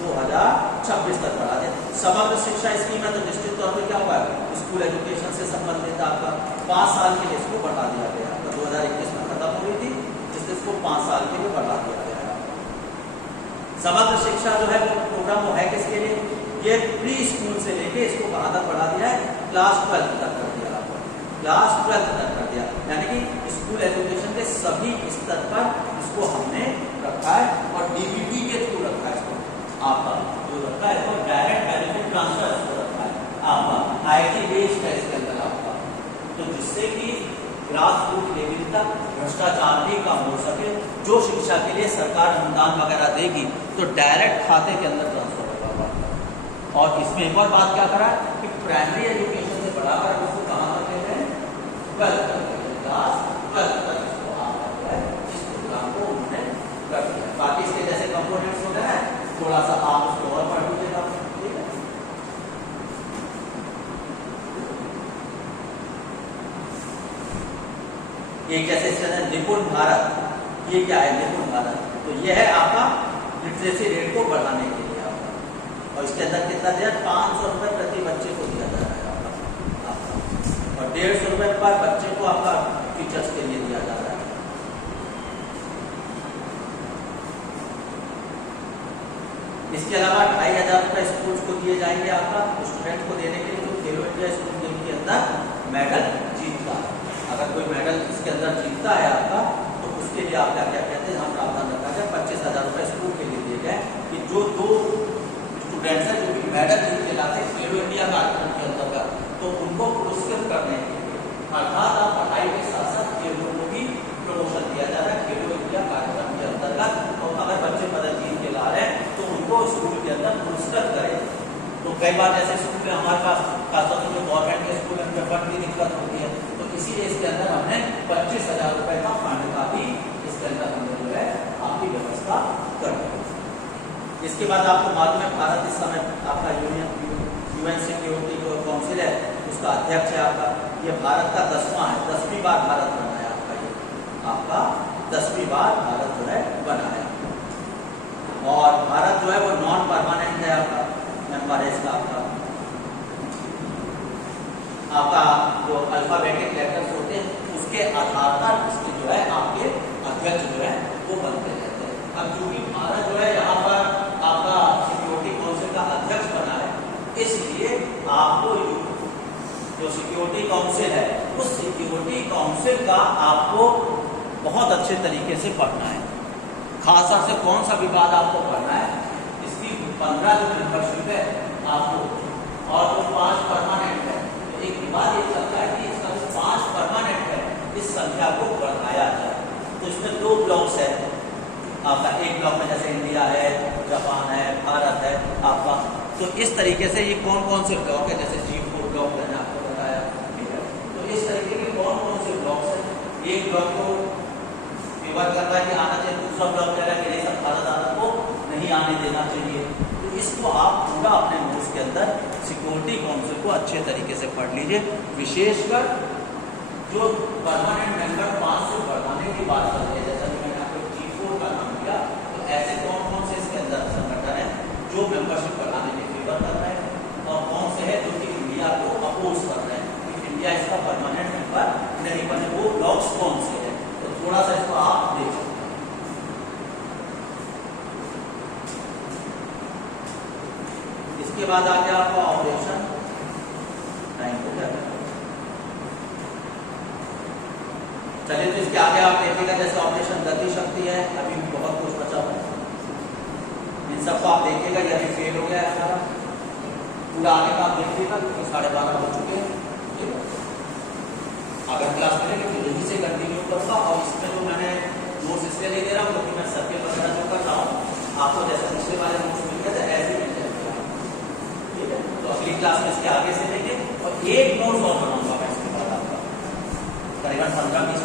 2026 तक बढ़ा दिया। समग्र शिक्षा स्कीम है तो निश्चित तौर पर क्या हुआ है, स्कूल एजुकेशन से संबंधित आपका 5 साल के लिए इसको बढ़ा दिया गया। तो 2021 में खत्म हो गई थी, जिससे इसको 5 साल के लिए बढ़ा दिया गया है। समग्र शिक्षा जो है वो प्रोग्राम वो है किसके लिए, ये प्री स्कूल से लेके इसको कहाँ तक बढ़ा दिया है, क्लास 12 तक कर दिया आपको, क्लास 12 तक कर दिया, यानी कि स्कूल एजुकेशन के सभी स्तर पर इसको हमने रखा है और डीबीटी के थ्रू रखा है इसको आपका, जो रखा है तो डायरेक्ट बेनिफिट ट्रांसफर इसको रखा है आपका, आईटी बेस्ड है इसके अंदर आपका, तो जिससे कि ग्रास रूट लेवल तक भ्रष्टाचार भी कम हो सके। जो शिक्षा के लिए सरकार अनुदान वगैरह देगी तो डायरेक्ट खाते के अंदर ट्रांसफर होगा। और इसमें एक और बात क्या करा है कि प्राइमरी एजुकेशन से बढ़ाकर उसको कहाँ तक लेते हैं, 12 तक, क्लास 12 तक इसको आता है, इस प्रोग्राम को उन्होंने रख दिया। बाकी इसके जैसे कंपोनेंट्स होते हैं थोड़ा सा आप उसको और पढ़ लीजिएगा, ठीक है। एक जैसे निपुण भारत, ये क्या है निपुण भारत, तो ये है आपका लिटरेसी रेट को बढ़ाने के लिए आपका, और इसके अंदर कितना दिया, 500 रुपये प्रति बच्चे को दिया जा रहा है आपका, और 150 रुपये पर बच्चे को आपका टीचर्स के लिए दिया जा रहा है। इसके अलावा 2500 रुपये स्कूल को दिए जाएंगे आपका स्टूडेंट को देने के लिए जो खेलो इंडिया स्कूल गेम के अंदर मेडल जीतता है। अगर कोई मेडल इसके अंदर जीतता है आपका तो उसके लिए आप क्या क्या कहते हैं, हम प्रावधान रखा गया 25,000 रुपये स्कूल के लिए दिए गए कि जो 2 स्टूडेंट्स हैं जो भी मेडल जीत के लाते हैं खेलो इंडिया कार्यक्रम के अंतर्गत, तो उनको पुरस्कृत करने के लिए अर्थात आप पढ़ाई के साथ साथ खेलों को भी प्रमोशन दिया जा रहा है खेलो इंडिया कार्यक्रम के अंतर्गत। तो अगर बच्चे पदक जीत के ला रहे हैं तो उनको स्कूल के अंदर पुरस्कृत करें। तो कई बार जैसे स्कूल में हमारे पास खासतौर पर जो गवर्नमेंट के स्कूल में फंड की दिक्कत होती है, तो इसीलिए इसके अंदर हमने 25,000 रुपये का फंड का भी इसके अंदर हमने जो है आपकी व्यवस्था कर दी। इसके बाद आपको मालूम है भारत इस समय आपका यूएन सिक्योरिटी जो काउंसिल है उसका अध्यक्ष है आपका, ये भारत का 10वां है, 10वीं बार भारत बना है आपका, ये आपका 10वीं बार भारत जो है बना है। और भारत जो है वो नॉन परमानेंट है आपका मेंबर है इसका आपका जो अल्फाबेटिक लेटर्स होते हैं उसके आधार पर इसके जो है आपके अध्यक्ष जो है वो बनते रहते हैं। अब क्योंकि भारत जो है यहाँ पर आपका सिक्योरिटी काउंसिल का अध्यक्ष बना है, इसलिए आपको जो सिक्योरिटी काउंसिल है उस सिक्योरिटी काउंसिल का आपको बहुत अच्छे तरीके से पढ़ना है। खासतौर से कौन सा विवाद आपको पढ़ना है, इसकी 15 जो मेंबरशिप है आपको, और जो 5 परमानेंट है, तो एक विवाद ये चलता है कि इसका जो 5 परमानेंट है इस संख्या को बढ़ाया जाए। तो इसमें 2 ब्लॉक्स है आपका, एक ब्लॉक में जैसे इंडिया है, जापान है, भारत है आपका, तो इस तरीके से ये कौन कौन से ब्लॉक है, जैसे G4 ब्लॉक मैंने आपको बताया, ठीक है। तो इस तरीके के कौन कौन से ब्लॉक्स है, एक ब्लॉक को विवाद करता है कि आना चाहिए, दूसरा ब्लॉक कह रहा है कि नहीं सब भारत को नहीं आने देना चाहिए। तो इसको आप पूरा अपने नोट्स के अंदर सिक्योरिटी काउंसिल को अच्छे तरीके से पढ़ लीजिए, विशेषकर जो परमानेंट मेंबर 5 से बढ़ाने की बात करते हैं, जैसा कि मैंने आपको G4 का नाम दिया, तो ऐसे कौन कौन से इसके अंदर संगठन है जो मेंबरशिप बढ़ाने के फेवर कर रहे हैं और कौन से है जो कि इंडिया को अपोज कर रहे हैं कि इंडिया इसका परमानेंट मेंबर नहीं बने, वो ब्लॉक्स कौन से है, तो थोड़ा सा इसको आप देख बाद आ गया आपका ऑपरेशन टाइम हो गया। चलिए तो इसके आगे आप देखिएगा जैसे ऑपरेशन गति शक्ति है, अभी भी बहुत कुछ बचा हुआ है, इन सबको आप देखिएगा। यदि फेल हो गया है हमारा पूरा आगे का आप देखिएगा क्योंकि 12:30 हो चुके हैं। ठीक है, अगर क्लास में तो यही से कंटिन्यू करूंगा और इसमें जो मैंने नोट्स इसलिए नहीं दे रहा हूँ क्योंकि मैं सर्किल वगैरह जो कर रहा हूँ आपको जैसे पिछले वाले नोट्स मिल गए थे ऐसे मिल जाएंगे। ठीक है, तो अगली क्लास में इसके आगे से लेंगे और एक नोट्स और बनाऊंगा मैं इसके बाद आपका करीबन 15-20